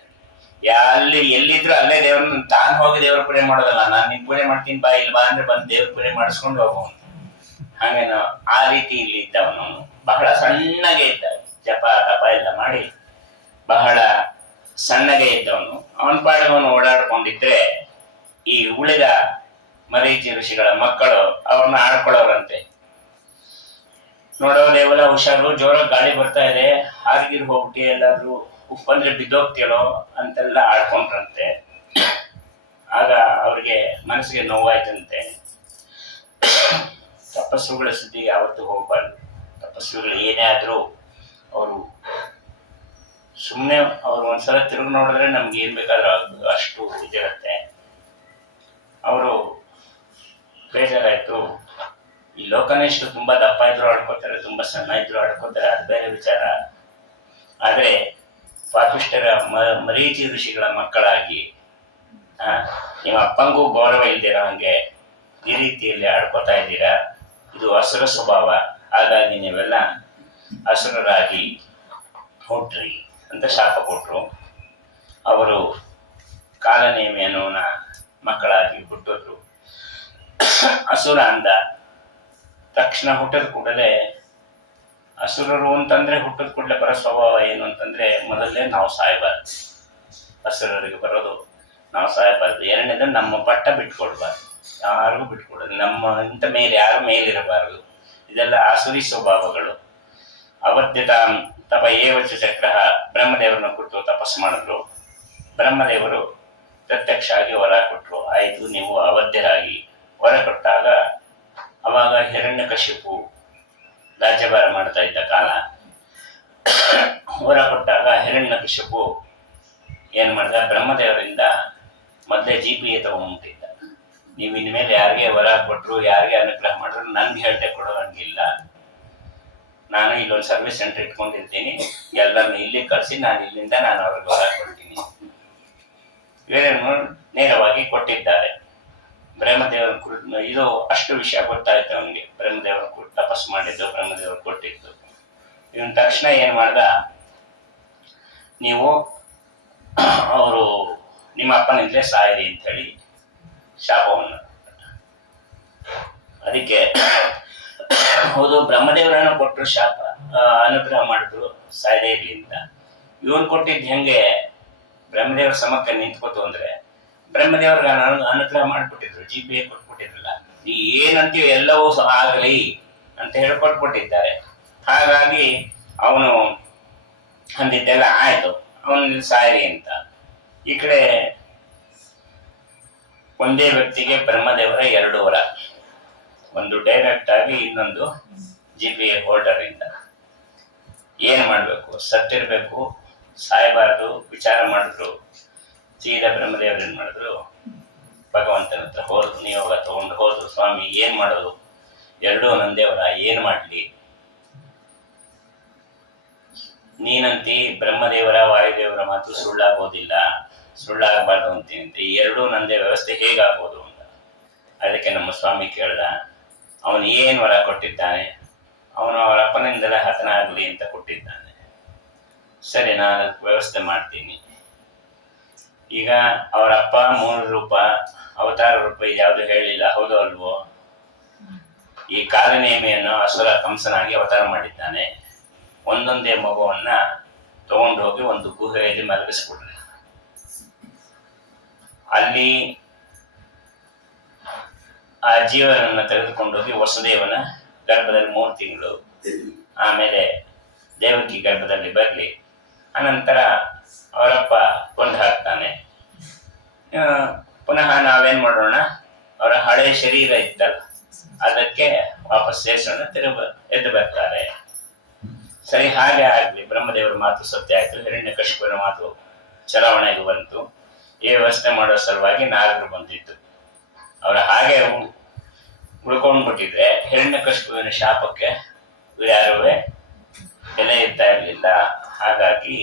ಎಲ್ಲಿದ್ರು ಅಲ್ಲೇ ದೇವ್ರನ್ನ ತಾನು ಹೋಗಿ ದೇವ್ರ ಪೂಜೆ ಮಾಡೋದಲ್ಲ. ನಾನು ನಿನ್ ಪೂಜೆ ಮಾಡ್ತೀನಿ ಬಾ, ಇಲ್ಲಿ ಬಾ ಅಂದ್ರೆ ಬಂದು ದೇವ್ರ ಪೂಜೆ ಮಾಡಿಸ್ಕೊಂಡು ಹೋಗೋನು. ಹಾಗೇನು ಆ ರೀತಿ ಇಲ್ಲಿ ಇದ್ದವನು. ಬಹಳ ಸಣ್ಣಗೆ ಇದ್ದ. ಜಪ ತಪ ಎಲ್ಲ ಮಾಡಿ ಬಹಳ ಸಣ್ಣಗೆ ಇದ್ದವನು. ಅವನ ಪಾಡವನು ಓಡಾಡ್ಕೊಂಡಿದ್ರೆ ಈ ಉಳಿದ ಮರೀಚಿ ಋಷಿಗಳ ಮಕ್ಕಳು ಅವ್ರನ್ನ ಆಡ್ಕೊಳ್ಳೋರಂತೆ. ನೋಡೋದೇವಲ್ಲ ಹುಷಾರು, ಜೋರಾಗಿ ಗಾಳಿ ಬರ್ತಾ ಇದೆ, ಹಾರಿಗಿರ್ ಹೋಗ್ಬಿಟ್ಟು ಎಲ್ಲಾದ್ರೂ ಉಪ್ಪಂದ್ರೆ ಬಿದ್ದೋಗ್ತೀಳೋ ಅಂತೆಲ್ಲ ಆಡ್ಕೊಂಡ್ರಂತೆ. ಆಗ ಅವ್ರಿಗೆ ಮನಸ್ಸಿಗೆ ನೋವಾಯ್ತಂತೆ. ತಪಸ್ಸುಗಳ ಸುದ್ದಿಗೆ ಯಾವತ್ತೂ ಹೋಗ್ಬಾರ್ದು. ತಪಸ್ಸುಗಳು ಏನೇ ಆದ್ರೂ ಅವರು ಸುಮ್ಮನೆ ಅವ್ರು ಒಂದ್ಸಲ ತಿರುಗಿ ನೋಡಿದ್ರೆ ನಮ್ಗೆ ಏನ್ ಬೇಕಾದ್ರೂ ಅಷ್ಟು ಇದಿರುತ್ತೆ. ಅವರು ಬೇಜಾರಾಯ್ತು. ಈ ಲೋಕನೆಷ್ಟು ತುಂಬಾ ದಪ್ಪ ಇದ್ರು ಆಡ್ಕೋತಾರೆ, ತುಂಬಾ ಸಣ್ಣ ಇದ್ರು ಆಡ್ಕೋತಾರೆ, ಅದು ಬೇರೆ ವಿಚಾರ. ಆದ್ರೆ ಪಾಪಿಷ್ಠರ ಮರೀಚಿ ಋಷಿಗಳ ಮಕ್ಕಳಾಗಿ ನಿಮ್ಮ ಅಪ್ಪಂಗೂ ಗೌರವ ಇಲ್ದಿರ ಹಂಗೆ ಈ ರೀತಿಯಲ್ಲಿ ಆಡ್ಕೋತಾ ಇದ್ದೀರಾ, ಇದು ಅಸುರ ಸ್ವಭಾವ. ಹಾಗಾಗಿ ನೀವೆಲ್ಲ ಅಸುರರಾಗಿ ಹುಟ್ರಿ ಅಂತ ಶಾಪ ಕೊಟ್ರು. ಅವರು ಕಾಲನೇಮಿ ಅನ್ನೋನ ಮಕ್ಕಳಾಗಿ ಹುಟ್ಟಿದ್ರು. ಅಸುರ ಅಂದ ತಕ್ಷಣ ಹುಟ್ಟಿದ ಕೂಡಲೇ, ಅಸುರರು ಅಂತಂದ್ರೆ ಹುಟ್ಟಿದ ಕೂಡಲೇ ಬರೋ ಸ್ವಭಾವ ಏನು ಅಂತಂದ್ರೆ ಮೊದಲೇ ನಾವು ಸಾಯಬಾರ್ದು. ಅಸುರರಿಗೆ ಬರೋದು ನಾವು ಸಾಯಬಾರ್ದು. ಎರಡನೇದು ನಮ್ಮ ಪಟ್ಟ ಬಿಟ್ಕೊಡ್ಬಾರ್ದು, ಯಾರಿಗೂ ಬಿಟ್ಕೊಡೋದು. ನಮ್ಮ ಇಂಥ ಮೇಲೆ ಯಾರು ಮೇಲಿರಬಾರದು. ಇದೆಲ್ಲ ಆಸುರಿ ಸ್ವಭಾವಗಳು. ಅವಧ್ಯತ ತಪ ಏವಚ ಚಕ್ರ. ಬ್ರಹ್ಮದೇವರನ್ನ ಕುರಿತು ತಪಸ್ಸು ಮಾಡಿದ್ರು. ಬ್ರಹ್ಮದೇವರು ಪ್ರತ್ಯಕ್ಷ ಆಗಿ ವರ ಕೊಟ್ಟರು. ಆಯಿತು, ನೀವು ಅವಧ್ಯರಾಗಿ. ವರ ಕೊಟ್ಟಾಗ ಅವಾಗ ಹಿರಣ್ಯಕಶಿಪು ರಾಜ್ಯಭಾರ ಮಾಡ್ತಾ ಇದ್ದ ಕಾಲ. ವರ ಕೊಟ್ಟಾಗ ಹಿರಣ್ಯಕಶಿಪು ಏನ್ ಮಾಡಿದ, ಬ್ರಹ್ಮದೇವರಿಂದ ಮೊದಲೇ ಜೀಪಿಗೆ ತಗೊಂಡ್ಬಿಟ್ಟಿದ್ದ. ನೀವು ಇನ್ಮೇಲೆ ಯಾರಿಗೆ ವರ ಕೊಟ್ಟರು, ಯಾರಿಗೆ ಅನುಗ್ರಹ ಮಾಡಿದ್ರು ನನ್ಗೆ ಹೇಳ್ತೆ ಕೊಡೋಂಗಿಲ್ಲ. ನಾನು ಇಲ್ಲೊಂದು ಸರ್ವಿಸ್ ಸೆಂಟರ್ ಇಟ್ಕೊಂಡಿರ್ತೀನಿ, ಎಲ್ಲರನ್ನು ಇಲ್ಲಿ ಕಳಿಸಿ ಇಲ್ಲಿಂದ ನಾನು ಅವ್ರಿಗೆ ವರ ಕೊಡ್ತೀನಿ. ಇವರೇನು ನೇರವಾಗಿ ಕೊಟ್ಟಿದ್ದಾರೆ. ಬ್ರಹ್ಮದೇವರ ಕುರಿತು ಇದು ಅಷ್ಟು ವಿಷಯ ಗೊತ್ತಾಯ್ತು ಅವನಿಗೆ. ಬ್ರಹ್ಮದೇವರ ಕುರಿತು ತಪಸ್ಸು ಮಾಡಿದ್ದು, ಬ್ರಹ್ಮದೇವರು ಕೊಟ್ಟಿದ್ದು. ಇವನ್ ತಕ್ಷಣ ಏನ್ ಮಾಡ್ದ, ನೀವು ಅವರು ನಿಮ್ಮ ಅಪ್ಪನಿಂದಲೇ ಸಾಯಿರಿ ಅಂತ ಹೇಳಿ ಶಾಪವನ್ನು. ಅದಕ್ಕೆ ಹೌದು, ಬ್ರಹ್ಮದೇವರನ್ನು ಕೊಟ್ಟರು ಶಾಪ, ಅನುಗ್ರಹ ಮಾಡಿದ್ರು ಸಾಯದೇ ಇರಲಿ ಅಂತ. ಇವನ್ ಕೊಟ್ಟಿದ್ದು ಹೆಂಗೆ ಬ್ರಹ್ಮದೇವರ ಸಮಕ್ಕೆ ನಿಂತ್ಕೋತು ಅಂದ್ರೆ, ಬ್ರಹ್ಮದೇವ್ರಿಗೆ ಅನುಗ್ರಹ ಮಾಡಿಬಿಟ್ಟಿದ್ರು, GPA ಕೊಟ್ಬಿಟ್ಟಿದ್ರಲ್ಲ, ಈ ಏನಂತೀವಿ ಎಲ್ಲವೂ ಆಗಲಿ ಅಂತ ಹೇಳ್ಕೊಟ್ಬಿಟ್ಟಿದ್ದಾರೆ. ಹಾಗಾಗಿ ಅವನು ಅಂದಿದ್ದೆಲ್ಲ ಆಯ್ತು, ಅವನಲ್ಲಿ ಸಾಯಿರಿ ಅಂತ. ಈ ಕಡೆ ಒಂದೇ ವ್ಯಕ್ತಿಗೆ ಬ್ರಹ್ಮದೇವರ 2 ವರ, ಒಂದು ಡೈರೆಕ್ಟ್ ಆಗಿ, ಇನ್ನೊಂದು GPA ಹೋಲ್ಡರ್ ಇಂದ. ಏನ್ ಮಾಡ್ಬೇಕು, ಸತ್ತಿರ್ಬೇಕು, ಸಾಯಬಾರ್ದು ವಿಚಾರ ಮಾಡಿದ್ರು. ಸೀದಾ ಬ್ರಹ್ಮದೇವರು ಏನ್ ಮಾಡಿದ್ರು, ಭಗವಂತನ ಹತ್ರ ಹೋದ್ರು, ನಿಯೋಗ ತಗೊಂಡು ಹೋದ್ರು. ಸ್ವಾಮಿ ಏನ್ ಮಾಡೋದು, 2 ನಂದೇವರ, ಏನ್ ಮಾಡ್ಲಿ? ನೀನಂತಿ ಬ್ರಹ್ಮದೇವರ ವಾಯುದೇವರ ಮಾತು ಸುಳ್ಳಾಗೋದಿಲ್ಲ, ಸುಳ್ಳಾಗಬಾರ್ದು ಅಂತೀನಂತೆ. ಈ 2 ನಂದೇ ವ್ಯವಸ್ಥೆ ಹೇಗಾಗ್ಬೋದು ಅಂತ. ಅದಕ್ಕೆ ನಮ್ಮ ಸ್ವಾಮಿ ಕೇಳ್ದ, ಅವನು ಏನ್ ವರ ಕೊಟ್ಟಿದ್ದಾನೆ? ಅವನು ಅವರ ಅಪ್ಪನಿಂದಲೇ ಹತನ ಆಗಲಿ ಅಂತ ಕೊಟ್ಟಿದ್ದಾನೆ. ಸರಿ, ನಾನು ವ್ಯವಸ್ಥೆ ಮಾಡ್ತೀನಿ. ಈಗ ಅವರಪ್ಪ 3 ರೂಪ, ಅವತಾರ ರೂಪ ಯಾವುದು ಹೇಳಿಲ್ಲ, ಹೌದು ಅಲ್ವೋ? ಈ ಕಾಲನೇಮಿಯನ್ನು ಅಸುರ ಕಂಸನಾಗಿ ಅವತಾರ ಮಾಡಿದ್ದಾನೆ. ಒಂದೊಂದೇ ಮಗುವನ್ನ ತಗೊಂಡು ಹೋಗಿ ಒಂದು ಗುಹೆಯಲ್ಲಿ ಮಲಗಿಸ್ಬಿಡ್ರಿ. ಅಲ್ಲಿ ಆ ಜೀವನನ್ನ ತೆಗೆದುಕೊಂಡೋಗಿ ವಸುದೇವನ ಗರ್ಭದಲ್ಲಿ 3 ತಿಂಗಳು, ಆಮೇಲೆ ದೇವಕಿ ಗರ್ಭದಲ್ಲಿ ಬರಲಿ. ಅನಂತರ ಅವರಪ್ಪ ಕೊಂದು ಹಾಕ್ತಾನೆ. ಪುನಃ ನಾವೇನ್ ಮಾಡೋಣ, ಅವರ ಹಳೆ ಶರೀರ ಇದ್ದಲ್ಲ ಅದಕ್ಕೆ ವಾಪಸ್ ಸೇರಿಸೋಣ, ಎದ್ದು ಬರ್ತಾರೆ. ಸರಿ, ಹಾಗೆ ಆಗ್ಲಿ. ಬ್ರಹ್ಮದೇವರ ಮಾತು ಸತ್ಯ ಆಯ್ತು, ಹಿರಣ್ಯಕಶಿಪುವಿನ ಮಾತು ಚಲಾವಣೆಗೆ ಬಂತು. ಈ ವ್ಯವಸ್ಥೆ ಮಾಡೋ ಸಲುವಾಗಿ ನಾರದರು ಬಂದಿತ್ತು. ಅವರ ಹಾಗೆ ಉಳ್ಕೊಂಡ್ಬಿಟ್ಟಿದ್ರೆ ಹಿರಣ್ಯಕಶಿಪುವಿನ ಶಾಪಕ್ಕೆ ಯಾರುವೆ ಬೆಲೆ ಇರ್ತಾ ಇರಲಿಲ್ಲ. ಹಾಗಾಗಿ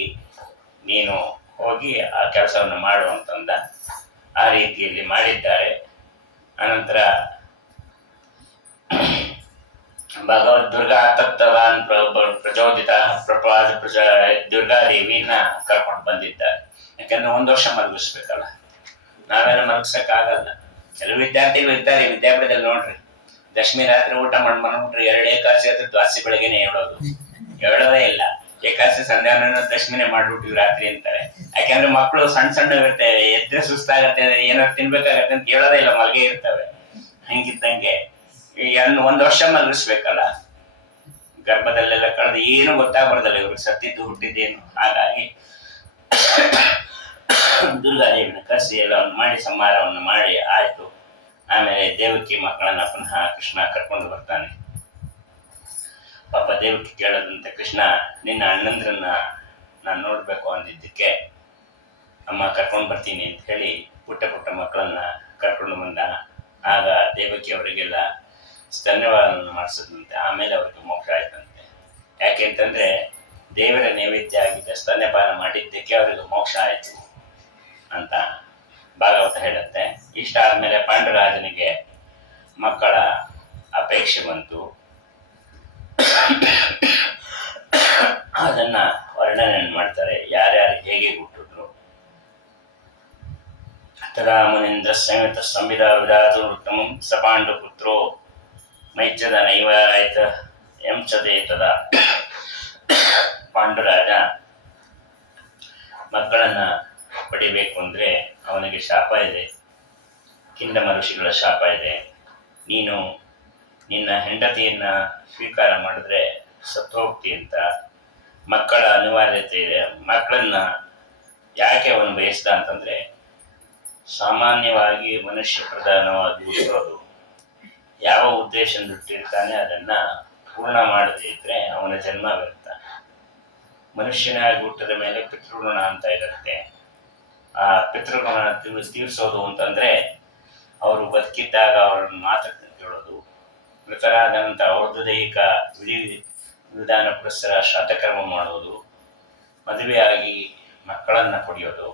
ನೀನು ಹೋಗಿ ಆ ಕೆಲಸವನ್ನು ಮಾಡು ಅಂತಂದ. ಆ ರೀತಿಯಲ್ಲಿ ಮಾಡಿದ್ದಾರೆ. ಅನಂತರ ಭಗವದ್ ದುರ್ಗಾ ತತ್ವಾನ್ ಪ್ರಚೋದಿತ ದುರ್ಗಾದೇವಿನ ಕರ್ಕೊಂಡು ಬಂದಿದ್ದಾರೆ. ಯಾಕಂದ್ರೆ 1 ವರ್ಷ ಮಲಗಿಸ್ಬೇಕಲ್ಲ, ನಾವೆಲ್ಲ ಮಲಗಿಸಕ್ಕಾಗಲ್ಲ. ಕೆಲವು ವಿದ್ಯಾರ್ಥಿಗಳು ಇರ್ತಾರೆ ವಿದ್ಯಾಪೀಠದಲ್ಲಿ, ನೋಡ್ರಿ, ದಶಮಿ ರಾತ್ರಿ ಊಟ ಮಾಡ್ಬಿಟ್ರೆ 2 ಏಕಾದಶಿ ಅಥವಾ ದ್ವಾಸಿ ಬೆಳಗ್ಗೆನೆ ಹೇಳೋದೇ ಇಲ್ಲ. ಏಕಾದಶಿ ಸಂಧ್ಯಾವನ ದಶಮಿನೇ ಮಾಡ್ಬಿಟ್ಟಿವಿ ರಾತ್ರಿ ಅಂತಾರೆ. ಯಾಕಂದ್ರೆ ಮಕ್ಕಳು ಸಣ್ಣ ಇರ್ತವೆ, ಎದ್ರೆ ಸುಸ್ತಾಗತ್ತೆ, ಏನಾದ್ರು ತಿನ್ಬೇಕಾಗತ್ತೆ ಅಂತ ಹೇಳೋದೇ ಇಲ್ಲ, ಮಲ್ಗೆ ಇರ್ತವೆ. ಹಂಗಿದ್ದಂಗೆ 1 ವರ್ಷ ಮಲಗಿಸ್ಬೇಕಲ್ಲ, ಗರ್ಭದಲ್ಲೆಲ್ಲ ಕಳೆದು ಏನು ಗೊತ್ತಾಗ್ಬಾರ್ದಲ್ಲ ಇವ್ರಿಗೆ ಸತ್ತಿದ್ದು ಹುಟ್ಟಿದ್ದೇನು. ಹಾಗಾಗಿ ದುರ್ಗಾದೇವಿನ ಕರೆಸಿ ಎಲ್ಲವನ್ನು ಮಾಡಿ ಸಂಹಾರವನ್ನು ಮಾಡಿ ಆಯ್ತು. ಆಮೇಲೆ ದೇವಕಿ ಮಕ್ಕಳನ್ನ ಪುನಃ ಕೃಷ್ಣ ಕರ್ಕೊಂಡು ಬರ್ತಾನೆ. ಪಾಪ ದೇವಕಿ ಕೇಳದಂತೆ, ಕೃಷ್ಣ ನಿನ್ನ ಅಣ್ಣಂದ್ರನ್ನ ನಾನು ನೋಡ್ಬೇಕು ಅಂದಿದ್ದಕ್ಕೆ ಅಮ್ಮ ಕರ್ಕೊಂಡು ಬರ್ತೀನಿ ಅಂತ ಹೇಳಿ ಪುಟ್ಟ ಪುಟ್ಟ ಮಕ್ಕಳನ್ನ ಕರ್ಕೊಂಡು ಬಂದ. ಆಗ ದೇವಕಿ ಅವರಿಗೆಲ್ಲ ಸ್ತನ್ಯವಾದವನ್ನು ಮಾಡಿಸಿದಂತೆ. ಆಮೇಲೆ ಅವ್ರಿಗೆ ಮೋಕ್ಷ ಆಯ್ತಂತೆ. ಯಾಕೆ ಅಂತಂದ್ರೆ ದೇವರ ನೈವೇದ್ಯ ಆಗಿದ್ದ ಸ್ತನ್ಯಪಾನ ಮಾಡಿದ್ದಕ್ಕೆ ಅವರಿಗೆ ಮೋಕ್ಷ ಆಯ್ತು ಅಂತ ಭಾಗವತ ಹೇಳುತ್ತೆ. ಇಷ್ಟ ಆದ್ಮೇಲೆ ಪಾಂಡುರಾಜನಿಗೆ ಮಕ್ಕಳ ಅಪೇಕ್ಷೆ ಬಂತು. ಅದನ್ನ ವರ್ಣನೆ ಮಾಡ್ತಾರೆ, ಯಾರ್ಯಾರು ಹೇಗೆ ಹುಟ್ಟಿದ್ರು. ತದಾ ಮುನೀಂದ್ರ ಸಂಯುತ ಸಂವಿಧ ವಿಧಾತು ಉತ್ತಮಂ ಸ ಪಾಂಡು ಪುತ್ರೋ ಮೈಜ್ಜದ ನೈವಾರಾಯ್ತ ಎಂಚದೇ ತದ. ಪಾಂಡುರಾಜ ಮಕ್ಕಳನ್ನ ಪಡಿಬೇಕು ಅಂದ್ರೆ ಅವನಿಗೆ ಶಾಪ ಇದೆ, ಕಿಂದಮ ಋಷಿಗಳ ಶಾಪ ಇದೆ. ನೀನು ನಿನ್ನ ಹೆಂಡತಿಯನ್ನ ಸ್ವೀಕಾರ ಮಾಡಿದ್ರೆ ಸತ್ತೋಗ್ತಿ ಅಂತ. ಮಕ್ಕಳ ಅನಿವಾರ್ಯತೆ ಇದೆ. ಮಕ್ಕಳನ್ನ ಯಾಕೆ ಅವನು ಬಯಸ್ದ ಅಂತಂದ್ರೆ, ಸಾಮಾನ್ಯವಾಗಿ ಮನುಷ್ಯ ಪ್ರಧಾನವಾಗಿ ಹುಟ್ಟೋದು, ಯಾವ ಉದ್ದೇಶದಿಂದ ಹುಟ್ಟಿರ್ತಾನೆ ಅದನ್ನ ಪೂರ್ಣ ಮಾಡದೇ ಇದ್ರೆ ಅವನ ಜನ್ಮ ವ್ಯರ್ಥ. ಮನುಷ್ಯನಾಗಿ ಹುಟ್ಟಿದ ಮೇಲೆ ಪಿತೃಋಣ ಅಂತ ಇರುತ್ತೆ. ಆ ಪಿತೃಋಣ ತೀರಿಸೋದು ಅಂತಂದ್ರೆ ಅವರು ಬದುಕಿದ್ದಾಗ ಅವರನ್ನು ಮಾತನ್ನು ಕೇಳೋದು, ಮೃತರಾದ ನಂತರ ಅವ್ರದ್ದು ದೈಹಿಕ ವಿಧಾನ ಪುರಸ್ಸರ ಶ್ರಾದ್ದಕರ್ಮ ಮಾಡೋದು, ಮದುವೆಯಾಗಿ ಮಕ್ಕಳನ್ನು ಪಡೆಯೋದು,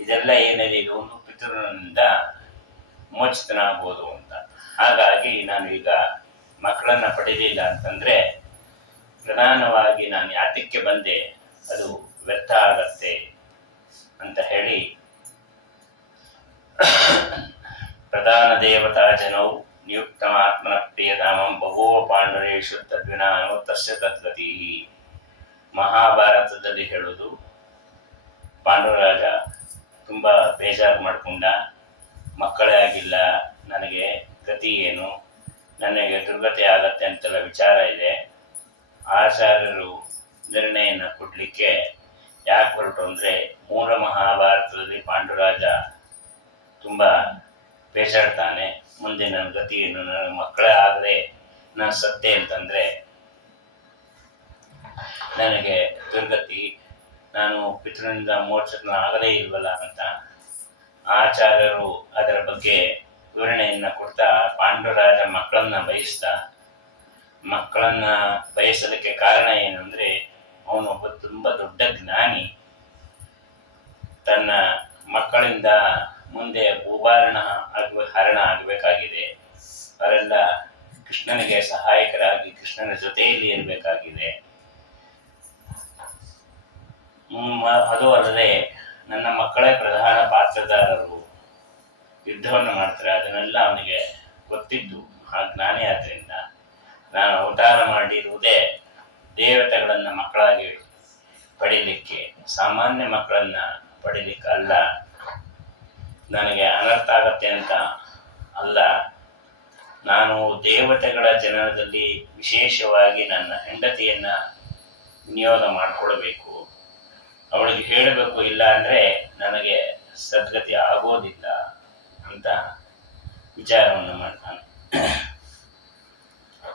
ಇದೆಲ್ಲ ಏನಿದೆ ಇದು ಒಂದು ಪಿತೃನಿಂದ ಮೋಚಿತನಾಗ್ಬೋದು ಅಂತ. ಹಾಗಾಗಿ ನಾನು ಈಗ ಮಕ್ಕಳನ್ನು ಪಡೆಯಲಿಲ್ಲ ಅಂತಂದರೆ ಪ್ರಧಾನವಾಗಿ ನಾನು ಯಾತಕ್ಕೆ ಬಂದೆ, ಅದು ವ್ಯರ್ಥ ಆಗತ್ತೆ ಅಂತ ಹೇಳಿ ಪ್ರಧಾನ ದೇವತಾ ಜನೌ ನಿಯುಕ್ತಮಾತ್ಮನ ಪ್ರಿಯಧಾಮಂ ಬಹೂವ ಪಾಂಡುರೇಶು ತದ್ವಿನಾನೋ ತಸ್ಯ ತದ್ಗತಿ. ಮಹಾಭಾರತದಲ್ಲಿ ಹೇಳೋದು, ಪಾಂಡುರಾಜ ತುಂಬ ಬೇಜಾರು ಮಾಡಿಕೊಂಡ, ಮಕ್ಕಳೇ ಆಗಿಲ್ಲ, ನನಗೆ ಗತಿ ಏನು, ನನಗೆ ದುರ್ಗತಿ ಆಗತ್ತೆ ಅಂತೆಲ್ಲ ವಿಚಾರ ಇದೆ. ಆಚಾರ್ಯರು ನಿರ್ಣಯನ ಕೊಡಲಿಕ್ಕೆ ಯಾಕೆ ಹೊರಟು ಅಂದರೆ, ಮೂಲ ಮಹಾಭಾರತದಲ್ಲಿ ಪಾಂಡುರಾಜ ತುಂಬ ಬೇಜಾಡ್ತಾನೆ, ಮುಂದೆ ನನ್ನ ಗತಿ ಏನು, ನನ್ನ ಮಕ್ಕಳೇ ಆಗದೆ ನಾನು ಸತ್ತೆ ಅಂತಂದರೆ ನನಗೆ ದುರ್ಗತಿ, ನಾನು ಪಿತೃನಿಂದ ಮೋಚನ ಆಗದೇ ಇಲ್ವಲ್ಲ ಅಂತ ಆಚಾರ್ಯರು ಅದರ ಬಗ್ಗೆ ವಿವರಣೆಯನ್ನು ಕೊಡ್ತಾ, ಪಾಂಡುರಾಜ ಮಕ್ಕಳನ್ನು ಬಯಸಲಿಕ್ಕೆ ಕಾರಣ ಏನಂದರೆ, ಅವನೊಬ್ಬ ತುಂಬ ದೊಡ್ಡ ಜ್ಞಾನಿ. ತನ್ನ ಮಕ್ಕಳಿಂದ ಮುಂದೆ ಹರಣ ಆಗಬೇಕಾಗಿದೆ, ಅವರೆಲ್ಲ ಕೃಷ್ಣನಿಗೆ ಸಹಾಯಕರಾಗಿ ಕೃಷ್ಣನ ಜೊತೆಯಲ್ಲಿ ಇರಬೇಕಾಗಿದೆ. ಅದು ಅಲ್ಲದೆ ನನ್ನ ಮಕ್ಕಳೇ ಪ್ರಧಾನ ಪಾತ್ರಧಾರರು, ಯುದ್ಧವನ್ನು ಮಾಡ್ತಾರೆ, ಅದನ್ನೆಲ್ಲ ಅವನಿಗೆ ಗೊತ್ತಿದ್ದು ಆ ಜ್ಞಾನಿ ಆದ್ದರಿಂದ ನಾನು ಅವತಾರ ಮಾಡಿರುವುದೇ ದೇವತೆಗಳನ್ನು ಮಕ್ಕಳಾಗಿ ಪಡೀಲಿಕ್ಕೆ, ಸಾಮಾನ್ಯ ಮಕ್ಕಳನ್ನು ಪಡೀಲಿಕ್ಕೆ ಅಲ್ಲ. ನನಗೆ ಅನರ್ಥ ಆಗತ್ತೆ ಅಂತ ಅಲ್ಲ, ನಾನು ದೇವತೆಗಳ ಜನನದಲ್ಲಿ ವಿಶೇಷವಾಗಿ ನನ್ನ ಹೆಂಡತಿಯನ್ನು ವಿನಿಯೋಗ ಮಾಡಿಕೊಳ್ಬೇಕು, ಅವಳಿಗೆ ಹೇಳಬೇಕು, ಇಲ್ಲ ಅಂದರೆ ನನಗೆ ಸದ್ಗತಿ ಆಗೋದಿಲ್ಲ ಅಂತ ವಿಚಾರವನ್ನು ಮಾಡ್ತಾನೆ.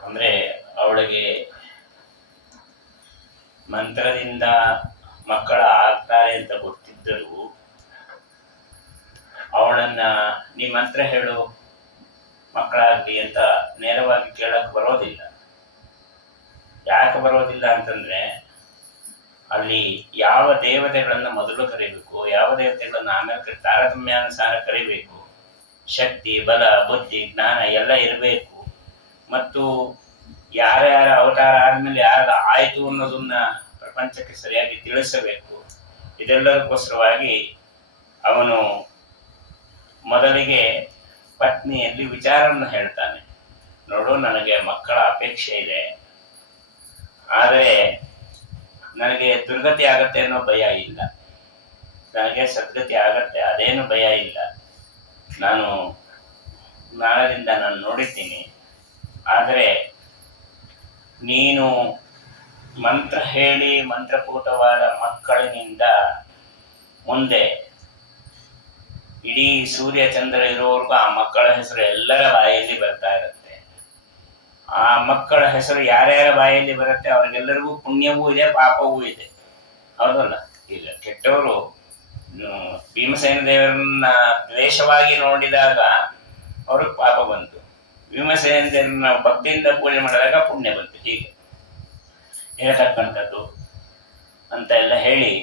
ಅಂದರೆ ಅವಳಿಗೆ ಮಂತ್ರದಿಂದ ಮಕ್ಕಳ ಆಗ್ತಾರೆ ಅಂತ ಗೊತ್ತಿದ್ದರೂ ಅವಳನ್ನ ನೀ ಮಂತ್ರ ಹೇಳು ಮಕ್ಕಳಾಗಲಿ ಅಂತ ನೇರವಾಗಿ ಕೇಳಕ್ಕೆ ಬರೋದಿಲ್ಲ. ಯಾಕೆ ಬರೋದಿಲ್ಲ ಅಂತಂದ್ರೆ, ಅಲ್ಲಿ ಯಾವ ದೇವತೆಗಳನ್ನು ಮೊದಲು ಕರಿಬೇಕು, ಯಾವ ದೇವತೆಗಳನ್ನು ಆಮೇಲೆ ತಾರತಮ್ಯಾನುಸಾರ ಕರಿಬೇಕು, ಶಕ್ತಿ, ಬಲ, ಬುದ್ಧಿ, ಜ್ಞಾನ ಎಲ್ಲ ಇರಬೇಕು. ಮತ್ತು ಯಾರ್ಯಾರ ಅವತಾರ ಆದ್ಮೇಲೆ ಯಾರ ಆಯಿತು ಅನ್ನೋದನ್ನ ಪ್ರಪಂಚಕ್ಕೆ ಸರಿಯಾಗಿ ತಿಳಿಸಬೇಕು. ಇದೆಲ್ಲದಕ್ಕೋಸ್ಕರವಾಗಿ ಅವನು ಮೊದಲಿಗೆ ಪತ್ನಿಯಲ್ಲಿ ವಿಚಾರವನ್ನು ಹೇಳ್ತಾನೆ, ನೋಡು ನನಗೆ ಮಕ್ಕಳ ಅಪೇಕ್ಷೆ ಇದೆ, ಆದರೆ ನನಗೆ ದುರ್ಗತಿ ಆಗತ್ತೆ ಅನ್ನೋ ಭಯ ಇಲ್ಲ, ನನಗೆ ಸದ್ಗತಿ ಆಗತ್ತೆ ಅದೇನು ಭಯ ಇಲ್ಲ, ನಾನು ಜ್ಞಾನದಿಂದ ನಾನು ನೋಡಿದ್ದೀನಿ. ಆದರೆ ನೀನು ಮಂತ್ರ ಹೇಳಿ ಮಂತ್ರಪೂತವಾದ ಮಕ್ಕಳಿನಿಂದ ಮುಂದೆ ಇಡೀ ಸೂರ್ಯ ಚಂದ್ರ ಇರೋವರೆಗೂ ಆ ಮಕ್ಕಳ ಹೆಸರು ಎಲ್ಲರ ಬಾಯಲ್ಲಿ ಬರ್ತಾ ಇರುತ್ತೆ. ಆ ಮಕ್ಕಳ ಹೆಸರು ಯಾರ್ಯಾರ ಬಾಯಲ್ಲಿ ಬರುತ್ತೆ ಅವ್ರಿಗೆಲ್ಲರಿಗೂ ಪುಣ್ಯವೂ ಇದೆ, ಪಾಪವೂ ಇದೆ, ಹೌದಲ್ಲ? ಈಗ ಕೆಟ್ಟವರು ಭೀಮಸೇನ ದೇವರನ್ನ ದ್ವೇಷವಾಗಿ ನೋಡಿದಾಗ ಅವ್ರಿಗೆ ಪಾಪ ಬಂತು, ಭೀಮಸೇನ ದೇವರನ್ನ ಭಕ್ತಿಯಿಂದ ಪೂಜೆ ಮಾಡಿದಾಗ ಪುಣ್ಯ ಬಂತು. ಹೀಗೆ ಹೇಳ್ತಕ್ಕಂಥದ್ದು ಅಂತ ಎಲ್ಲ ಹೇಳಿ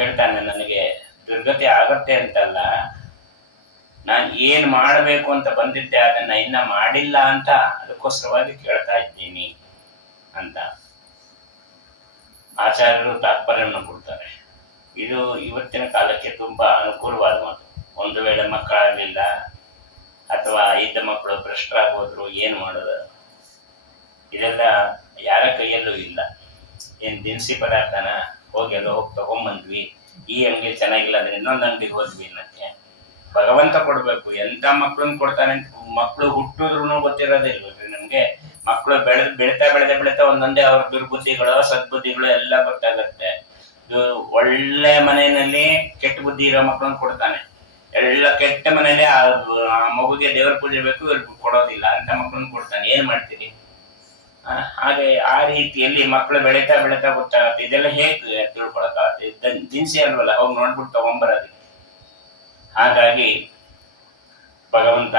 ಹೇಳ್ತಾನೆ, ನನಗೆ ದುರ್ಗತಿ ಆಗತ್ತೆ ಅಂತಲ್ಲ, ನಾನು ಏನು ಮಾಡಬೇಕು ಅಂತ ಬಂದಿದ್ದೆ ಅದನ್ನ ಇನ್ನ ಮಾಡಿಲ್ಲ ಅಂತ ಅದಕ್ಕೋಸ್ಕರವಾಗಿ ಕೇಳ್ತಾ ಇದ್ದೀನಿ ಅಂತ ಆಚಾರ್ಯರು ತಾತ್ಪರ್ಯವನ್ನು ಕೊಡ್ತಾರೆ. ಇದು ಇವತ್ತಿನ ಕಾಲಕ್ಕೆ ತುಂಬಾ ಅನುಕೂಲವಾದ ಮಾತು. ಒಂದು ವೇಳೆ ಮಕ್ಕಳಾಗಲಿಲ್ಲ ಅಥವಾ ಇದ್ದ ಮಕ್ಕಳು ಭ್ರಷ್ಟರಾಗೋದ್ರು ಏನು ಮಾಡೋದು, ಇದೆಲ್ಲ ಯಾರ ಕೈಯಲ್ಲೂ ಇಲ್ಲ. ಏನು ದಿನಸಿ ಪದಾರ್ಥನ ಹೋಗಿ ತಗೊಂಬಂದ್ವಿ, ಈ ಅಂಗಡಿ ಚೆನ್ನಾಗಿಲ್ಲ ಅಂದ್ರೆ ಇನ್ನೊಂದು ಅಂಗಡಿಗೆ ಹೋದ್ವಿ ಅನ್ನಕ್ಕೆ ಭಗವಂತ ಕೊಡ್ಬೇಕು. ಎಂತ ಮಕ್ಳನ್ನ ಕೊಡ್ತಾನೆ ಅಂತ ಮಕ್ಕಳು ಹುಟ್ಟಿದ್ರು ಗೊತ್ತಿರೋದಿಲ್ವಲ್ರಿ ನಮ್ಗೆ. ಮಕ್ಕಳು ಬೆಳೀತಾ ಒಂದೊಂದೇ ಅವ್ರ ದುರ್ಬುದ್ಧಿಗಳು ಸದ್ಬುದ್ಧಿಗಳು ಎಲ್ಲ ಗೊತ್ತಾಗತ್ತೆ. ಒಳ್ಳೆ ಮನೆಯಲ್ಲಿ ಕೆಟ್ಟ ಬುದ್ಧಿ ಇರೋ ಮಕ್ಕಳನ್ನ ಕೊಡ್ತಾನೆ, ಎಲ್ಲ ಕೆಟ್ಟ ಮನೇಲಿ ಆ ಮಗುಗೆ ದೇವರ ಪೂಜೆ ಬೇಕು, ಕೊಡೋದಿಲ್ಲ ಅಂತ ಮಕ್ಕಳನ್ನ ಕೊಡ್ತಾನೆ. ಏನ್ ಮಾಡ್ತೀರಿ? ಹಾಗೆ ಆ ರೀತಿಯಲ್ಲಿ ಮಕ್ಕಳು ಬೆಳೀತಾ ಗೊತ್ತಾಗತ್ತೆ. ಇದೆಲ್ಲ ಹೇಗೆ ತಿಳ್ಕೊಳಕ್ಕಾಗತ್ತೆ? ದಿನಸಿ ಅಲ್ವಲ್ಲ, ಹೋಗಿ ನೋಡ್ಬಿಟ್ಟು ತಗೊಂಬರೋದಕ್ಕೆ. ಹಾಗಾಗಿ ಭಗವಂತ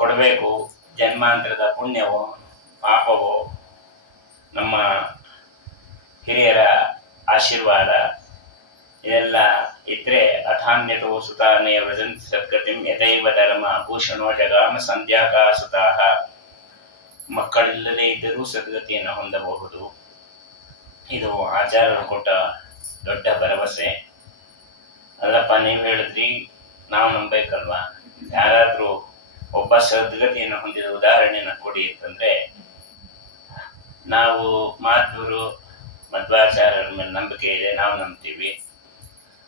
ಕೊಡಬೇಕು. ಜನ್ಮಾಂತರದ ಪುಣ್ಯವೋ ಪಾಪವೋ ನಮ್ಮ ಹಿರಿಯರ ಆಶೀರ್ವಾದ ಇದೆಲ್ಲ ಇದ್ರೆ ಅಥಾನ್ಯತೋ ಸುತಾನೇ ವ್ರಜಂತಿ ಸದ್ಗತಿಂ ಯಥೈವ ಧರ್ಮ ಭೂಷಣೋ ಜಗಾಮ ಸಂಧ್ಯಾಕಾ ಸುತಾಹ. ಮಕ್ಕಳಿಲ್ಲದೆ ಇದ್ದರೂ ಸದ್ಗತಿಯನ್ನು ಹೊಂದಬಹುದು. ಇದು ಆಚಾರ್ಯರು ಕೊಟ್ಟ ದೊಡ್ಡ ಭರವಸೆ. ಅಲ್ಲಪ್ಪ, ನೀವು ಹೇಳಿದ್ರಿ, ನಾವು ನಂಬೇಕಲ್ವಾ? ಯಾರಾದರೂ ಒಬ್ಬ ಸದ್ಗತಿಯನ್ನು ಹೊಂದಿದ ಉದಾಹರಣೆಯನ್ನು ಕೊಡಿ ಅಂತಂದ್ರೆ, ನಾವು ಮಾಧ್ವರು ಮಧ್ವಾಚಾರ್ಯರ ಮೇಲೆ ನಂಬಿಕೆ ಇದೆ, ನಾವು ನಂಬ್ತೀವಿ.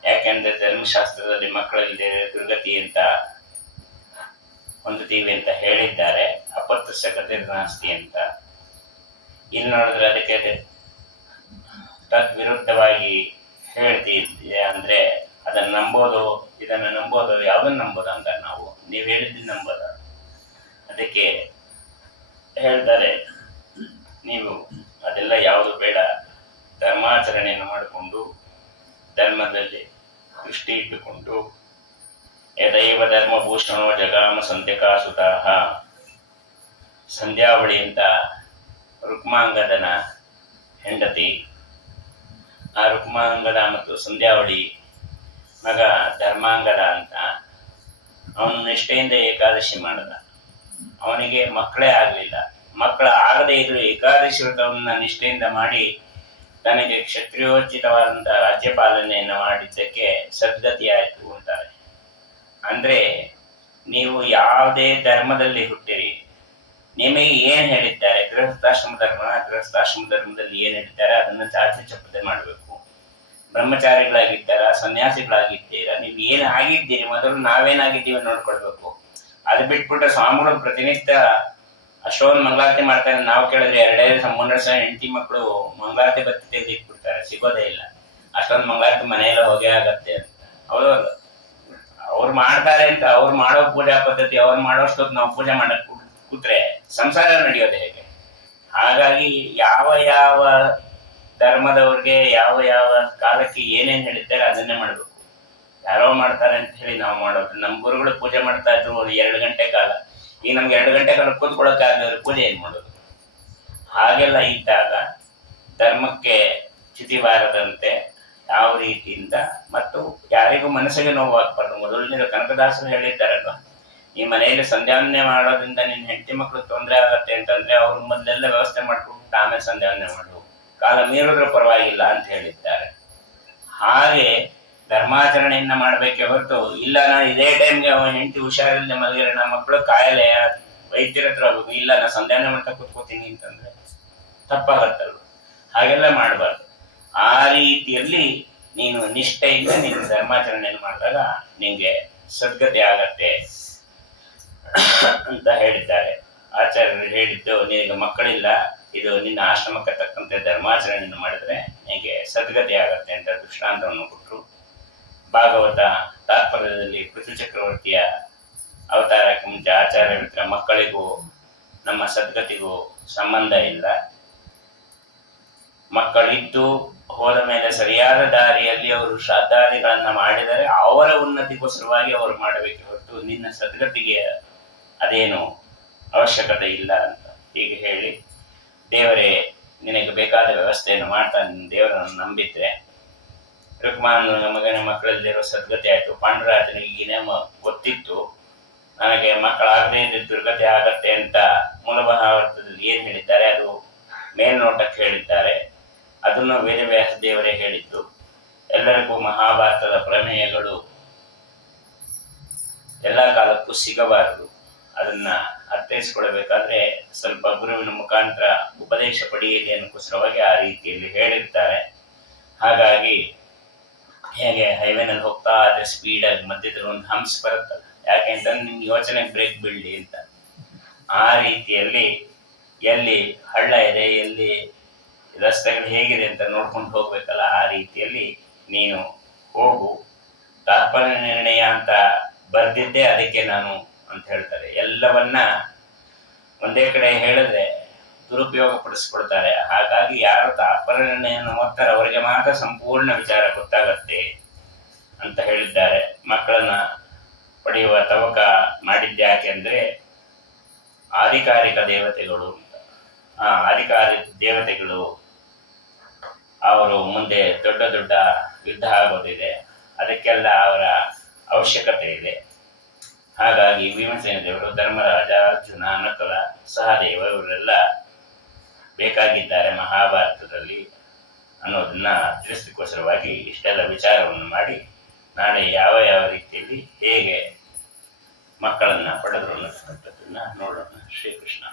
ಯಾಕೆಂದ್ರೆ ಧರ್ಮಶಾಸ್ತ್ರದಲ್ಲಿ ಮಕ್ಕಳಲ್ಲಿ ದುರ್ಗತಿ ಅಂತ ಹೊಂದುತ್ತೀವಿ ಅಂತ ಹೇಳಿದ್ದಾರೆ, ಅಪತ್ರಸ್ಯ ಗತಿರ್ನಾಸ್ತಿ ಅಂತ. ಇಲ್ಲಿ ನೋಡಿದ್ರೆ ಅದಕ್ಕೆ ತದ್ವಿರುದ್ಧವಾಗಿ ಹೇಳ್ತಿದ್ದೆ. ಅಂದ್ರೆ ಅದನ್ನ ನಂಬೋದು, ಇದನ್ನ ನಂಬೋದು, ಯಾವ್ದನ್ನ ನಂಬೋದು ಅಂತ ನಾವು, ನೀವು ಹೇಳಿದ್ದು ನಂಬೋದ? ಅದಕ್ಕೆ ಹೇಳ್ತಾರೆ, ನೀವು ಅದೆಲ್ಲ ಯಾವುದು ಬೇಡ, ಧರ್ಮಾಚರಣೆಯನ್ನು ಮಾಡಿಕೊಂಡು ಧರ್ಮದಲ್ಲಿ ದೃಷ್ಟಿ ಇಟ್ಟುಕೊಂಡು ಯದೈವ ಧರ್ಮಭೂಷಣೋ ಜಗಾಮ ಸಂಧ್ಯಕಾ ಸುತಾಹ. ಸಂಧ್ಯಾವಳಿ ಅಂತ ರುಕ್ಮಾಂಗದನ ಹೆಂಡತಿ, ಆ ರುಕ್ಮಾಂಗದ ಮತ್ತು ಸಂಧ್ಯಾವಳಿ ಮಗ ಧರ್ಮಾಂಗದ ಅಂತ, ಅವನು ನಿಷ್ಠೆಯಿಂದ ಏಕಾದಶಿ ಮಾಡಿದ. ಅವನಿಗೆ ಮಕ್ಕಳೇ ಆಗಲಿಲ್ಲ. ಮಕ್ಕಳ ಆಗದೇ ಇದ್ರು ಏಕಾದಶಿ ವ್ರತವನ್ನ ನಿಷ್ಠೆಯಿಂದ ಮಾಡಿ ತನಗೆ ಕ್ಷತ್ರಿಯೋಚಿತವಾದಂಥ ರಾಜ್ಯಪಾಲನೆಯನ್ನು ಮಾಡಿದ್ದಕ್ಕೆ ಸದ್ಗತಿ ಆಯಿತು ಅಂತಾರೆ. ಅಂದ್ರೆ ನೀವು ಯಾವುದೇ ಧರ್ಮದಲ್ಲಿ ಹುಟ್ಟಿರಿ, ನಿಮಗೆ ಏನು ಹೇಳಿದ್ದಾರೆ, ಗೃಹಸ್ಥಾಶ್ರಮ ಧರ್ಮದಲ್ಲಿ ಏನು ಹೇಳಿದ್ದಾರೆ ಅದನ್ನು ಚಾಚು ಚಪ್ಪದೆ ಮಾಡಬೇಕು. ಬ್ರಹ್ಮಚಾರಿಗಳಾಗಿದ್ದಾರಾ, ಸನ್ಯಾಸಿಗಳಾಗಿದ್ದೀರಾ, ನೀವು ಏನು ಆಗಿದ್ದೀರಿ ಮೊದಲು ನಾವೇನಾಗಿದ್ದೀವಿ ನೋಡ್ಕೊಳ್ಬೇಕು. ಅದು ಬಿಟ್ಬಿಟ್ಟು ಸ್ವಾಮಿಗಳು ಪ್ರತಿನಿತ್ಯ ಅಷ್ಟೊಂದು ಮಂಗಳಾರತಿ ಮಾಡ್ತಾರೆ. ನಾವು ಕೇಳಿದ್ರೆ 2 ದಿವಸ ಹೆಂಡತಿ ಮಕ್ಕಳು ಮಂಗಳಾರತಿ ಬತ್ತಿ ತೆಗೆದಿಟ್ಬಿಡ್ತಾರೆ, ಸಿಗೋದೇ ಇಲ್ಲ. ಅಷ್ಟೊಂದು ಮಂಗಳಾರತಿ ಮನೆಯಲ್ಲ ಹೋಗೇ ಆಗತ್ತೆ ಅಂತ. ಹೌದೌದು, ಅವ್ರು ಮಾಡ್ತಾರೆ ಅಂತ ಅವ್ರು ಮಾಡೋ ಪೂಜಾ ಪದ್ಧತಿ, ಅವ್ರು ಮಾಡೋಷ್ಟೊತ್ತು ನಾವು ಪೂಜೆ ಮಾಡಕ್ ಕೂತ್ರೆ ಸಂಸಾರ ನಡೆಯೋದು ಹೇಗೆ? ಹಾಗಾಗಿ ಯಾವ ಯಾವ ಧರ್ಮದವ್ರಿಗೆ ಯಾವ ಯಾವ ಕಾಲಕ್ಕೆ ಏನೇನು ಹೇಳಿದ್ದಾರೆ ಅದನ್ನೇ ಮಾಡಬೇಕು. ಯಾರೋ ಮಾಡ್ತಾರೆ ಅಂತ ಹೇಳಿ ನಾವು ಮಾಡೋದು. ನಮ್ಮ ಗುರುಗಳು ಪೂಜೆ ಮಾಡ್ತಾ ಇದ್ರು 2 ಗಂಟೆ ಕಾಲ. ಈಗ ನಮ್ಗೆ 2 ಗಂಟೆ ಕಾಲ ಕೂತ್ಕೊಳ್ಳೋಕ್ಕಾಗದ್ರೆ ಪೂಜೆ ಏನು ಮಾಡೋದು? ಹಾಗೆಲ್ಲ ಇದ್ದಾಗ ಧರ್ಮಕ್ಕೆ ಚ್ಯುತಿ ಬಾರದಂತೆ ಯಾವ ರೀತಿಯಿಂದ, ಮತ್ತು ಯಾರಿಗೂ ಮನಸ್ಸಿಗೆ ನೋವಾಗಬಾರ್ದು. ಮೊದಲನೇ ಕನಕದಾಸರು ಹೇಳಿದ್ದಾರಲ್ವ, ಈ ಮನೆಯಲ್ಲಿ ಸಂಧ್ಯಾವಂದನೆ ಮಾಡೋದ್ರಿಂದ ನಿನ್ನ ಹೆಂಡತಿ ಮಕ್ಕಳು ತೊಂದರೆ ಆಗತ್ತೆ ಅಂತಂದ್ರೆ ಅವ್ರ ಮೊದಲೆಲ್ಲ ವ್ಯವಸ್ಥೆ ಮಾಡ್ಕೊಂಡು ಆಮೇಲೆ ಸಂಧ್ಯಾವಂದನೆ ಮಾಡು, ಕಾಲ ಮೀರಿದ್ರೂ ಪರವಾಗಿಲ್ಲ ಅಂತ ಹೇಳಿದ್ದಾರೆ. ಹಾಗೆ ಧರ್ಮಾಚರಣೆಯನ್ನ ಮಾಡಬೇಕೆ ಹೊರತು, ಇಲ್ಲ ನಾನು ಇದೇ ಟೈಮ್ಗೆ ಅವನ ಹೆಂಡತಿ ಹುಷಾರಿಲ್ಲದೆ ಮಲಗಿರೋ, ನಮ್ಮ ಮಕ್ಕಳು ಕಾಯಿಲೆ ವೈದ್ಯರ ಹತ್ರ ಹೋಗ್ಬೇಕು, ಇಲ್ಲ ನಾನು ಸಂಧ್ಯಾವನೆ ಮಾಡ್ತಾ ಕೂತ್ಕೋತೀನಿ ಅಂತಂದ್ರೆ ತಪ್ಪಾಗತ್ತಲ್ವ. ಹಾಗೆಲ್ಲ ಮಾಡಬಾರ್ದು. ಆ ರೀತಿಯಲ್ಲಿ ನೀನು ನಿಷ್ಠೆಯಿಂದ ನೀನು ಧರ್ಮಾಚರಣೆಯನ್ನು ಮಾಡಿದಾಗ ನಿಂಗೆ ಸದ್ಗತಿ ಆಗತ್ತೆ ಅಂತ ಹೇಳಿದ್ದಾರೆ ಆಚಾರ್ಯರು. ಹೇಳಿದ್ದು, ನಿನಗೆ ಮಕ್ಕಳಿಲ್ಲ, ಇದು ನಿನ್ನ ಆಶ್ರಮಕ್ಕೆ ತಕ್ಕಂತೆ ಧರ್ಮಾಚರಣೆಯನ್ನು ಮಾಡಿದ್ರೆ ನಿನಗೆ ಸದ್ಗತಿ ಆಗತ್ತೆ ಅಂತ ದೃಷ್ಟಾಂತವನ್ನು ಕೊಟ್ಟರು. ಭಾಗವತ ತಾತ್ಪರ್ಯದಲ್ಲಿ ಪೃಥು ಚಕ್ರವರ್ತಿಯ ಅವತಾರಕ್ಕೆ ಮುಂಚೆ ಆಚಾರ್ಯ ಹತ್ರ ಮಕ್ಕಳಿಗೂ ನಮ್ಮ ಸದ್ಗತಿಗೂ ಸಂಬಂಧ ಇಲ್ಲ, ಮಕ್ಕಳಿದ್ದು ಹೋದ ಮೇಲೆ ಸರಿಯಾದ ದಾರಿಯಲ್ಲಿ ಅವರು ಶ್ರಾದ್ದಾದಿಗಳನ್ನ ಮಾಡಿದರೆ ಅವರ ಉನ್ನತಿಗೋಸ್ಕರವಾಗಿ ಅವರು ಮಾಡಬೇಕೆ ಹೊರತು ನಿನ್ನ ಸದ್ಗತಿಗೆ ಅದೇನು ಅವಶ್ಯಕತೆ ಇಲ್ಲ ಅಂತ ಹೀಗೆ ಹೇಳಿ, ದೇವರೇ ನಿನಗೆ ಬೇಕಾದ ವ್ಯವಸ್ಥೆಯನ್ನು ಮಾಡ್ತಾ ನಿನ್ನ ದೇವರನ್ನು ನಂಬಿದ್ರೆ ರುಕ್ಮಾನ ಮಗನ ಮಕ್ಕಳಲ್ಲಿರೋ ಸದ್ಗತಿ ಆಯಿತು. ಪಾಂಡುರಾಜನಿಗೆ ಈ ನೇಮ ಗೊತ್ತಿತ್ತು, ನನಗೆ ಮಕ್ಕಳಾಗದೇ ಇದ್ದ ದುರ್ಗತಿ ಆಗತ್ತೆ ಅಂತ ಮೂಲಮಹಾಭಾರತದಲ್ಲಿ ಏನು ಹೇಳಿದ್ದಾರೆ ಅದು ಮೇಲ್ನೋಟಕ್ಕೆ ಹೇಳಿದ್ದಾರೆ. ಅದನ್ನು ವೇದವ್ಯಾಸ ದೇವರೇ ಹೇಳಿದ್ದು. ಎಲ್ಲರಿಗೂ ಮಹಾಭಾರತದ ಪ್ರಮೇಯಗಳು ಎಲ್ಲ ಕಾಲಕ್ಕೂ ಸಿಗಬಾರದು. ಅದನ್ನ ಅರ್ಥೈಸ್ಕೊಳ್ಬೇಕಾದ್ರೆ ಸ್ವಲ್ಪ ಗುರುವಿನ ಮುಖಾಂತರ ಉಪದೇಶ ಪಡೆಯಲಿ ಅನ್ನೋಕ್ಕೋಸ್ಕರವಾಗಿ ಆ ರೀತಿಯಲ್ಲಿ ಹೇಳಿರ್ತಾರೆ. ಹಾಗಾಗಿ ಹೇಗೆ ಹೈವೇನಲ್ಲಿ ಹೋಗ್ತಾ ಆದರೆ ಸ್ಪೀಡಾಗಿ ಮಧ್ಯದಲ್ಲಿ ಒಂದು ಹಂಪ್ಸ್ ಬರುತ್ತಲ್ಲ, ಯಾಕೆ ಅಂತಂದ್ರೆ ನಿಮ್ಗೆ ಯೋಚನೆಗೆ ಬ್ರೇಕ್ ಬೀಳಲಿ ಅಂತ. ಆ ರೀತಿಯಲ್ಲಿ ಎಲ್ಲಿ ಹಳ್ಳ ಇದೆ, ಎಲ್ಲಿ ರಸ್ತೆಗಳು ಹೇಗಿದೆ ಅಂತ ನೋಡ್ಕೊಂಡು ಹೋಗ್ಬೇಕಲ್ಲ, ಆ ರೀತಿಯಲ್ಲಿ ನೀನು ಹೋಗು. ತಾತ್ಪರ್ಯ ನಿರ್ಣಯ ಅಂತ ಬರ್ದಿದ್ದೆ ಅದಕ್ಕೆ ನಾನು ಅಂತ ಹೇಳ್ತಾರೆ. ಎಲ್ಲವನ್ನ ಒಂದೇ ಕಡೆ ಹೇಳಿದ್ರೆ ದುರುಪಯೋಗ ಪಡಿಸ್ಕೊಡ್ತಾರೆ. ಹಾಗಾಗಿ ಯಾರು ತಾತ್ಪರ್ಯ ನಿರ್ಣಯವನ್ನು ಓದ್ತಾರೆ ಅವರಿಗೆ ಮಾತ್ರ ಸಂಪೂರ್ಣ ವಿಚಾರ ಗೊತ್ತಾಗತ್ತೆ ಅಂತ ಹೇಳಿದ್ದಾರೆ. ಮಕ್ಕಳನ್ನ ಪಡೆಯುವ ತವಕ ಮಾಡಿದ್ಯಾಕೆ ಅಂದರೆ ಆಧಿಕಾರಿಕ ದೇವತೆಗಳು ಅಂತ. ಆ ಆಧಿಕಾರಿಕ ದೇವತೆಗಳು ಅವರು ಮುಂದೆ ದೊಡ್ಡ ದೊಡ್ಡ ಯುದ್ಧ ಆಗೋದಿದೆ, ಅದಕ್ಕೆಲ್ಲ ಅವರ ಅವಶ್ಯಕತೆ ಇದೆ. ಹಾಗಾಗಿ ಭೀಮಸೇನ ದೇವರು, ಧರ್ಮರಾಜ, ಅರ್ಜುನ, ನಕುಲ, ಸಹದೇವ ಇವರೆಲ್ಲ ಬೇಕಾಗಿದ್ದಾರೆ ಮಹಾಭಾರತದಲ್ಲಿ ಅನ್ನೋದನ್ನ ತಿಳಿಸಲಿಕ್ಕೋಸ್ಕರವಾಗಿ ಇಷ್ಟೆಲ್ಲ ವಿಚಾರವನ್ನು ಮಾಡಿ ನಾಳೆ ಯಾವ ಯಾವ ರೀತಿಯಲ್ಲಿ ಹೇಗೆ ಮಕ್ಕಳನ್ನು ಪಡೆದರು ಅನ್ನತಕ್ಕಂಥದ್ದನ್ನ ನೋಡೋಣ. ಶ್ರೀಕೃಷ್ಣ.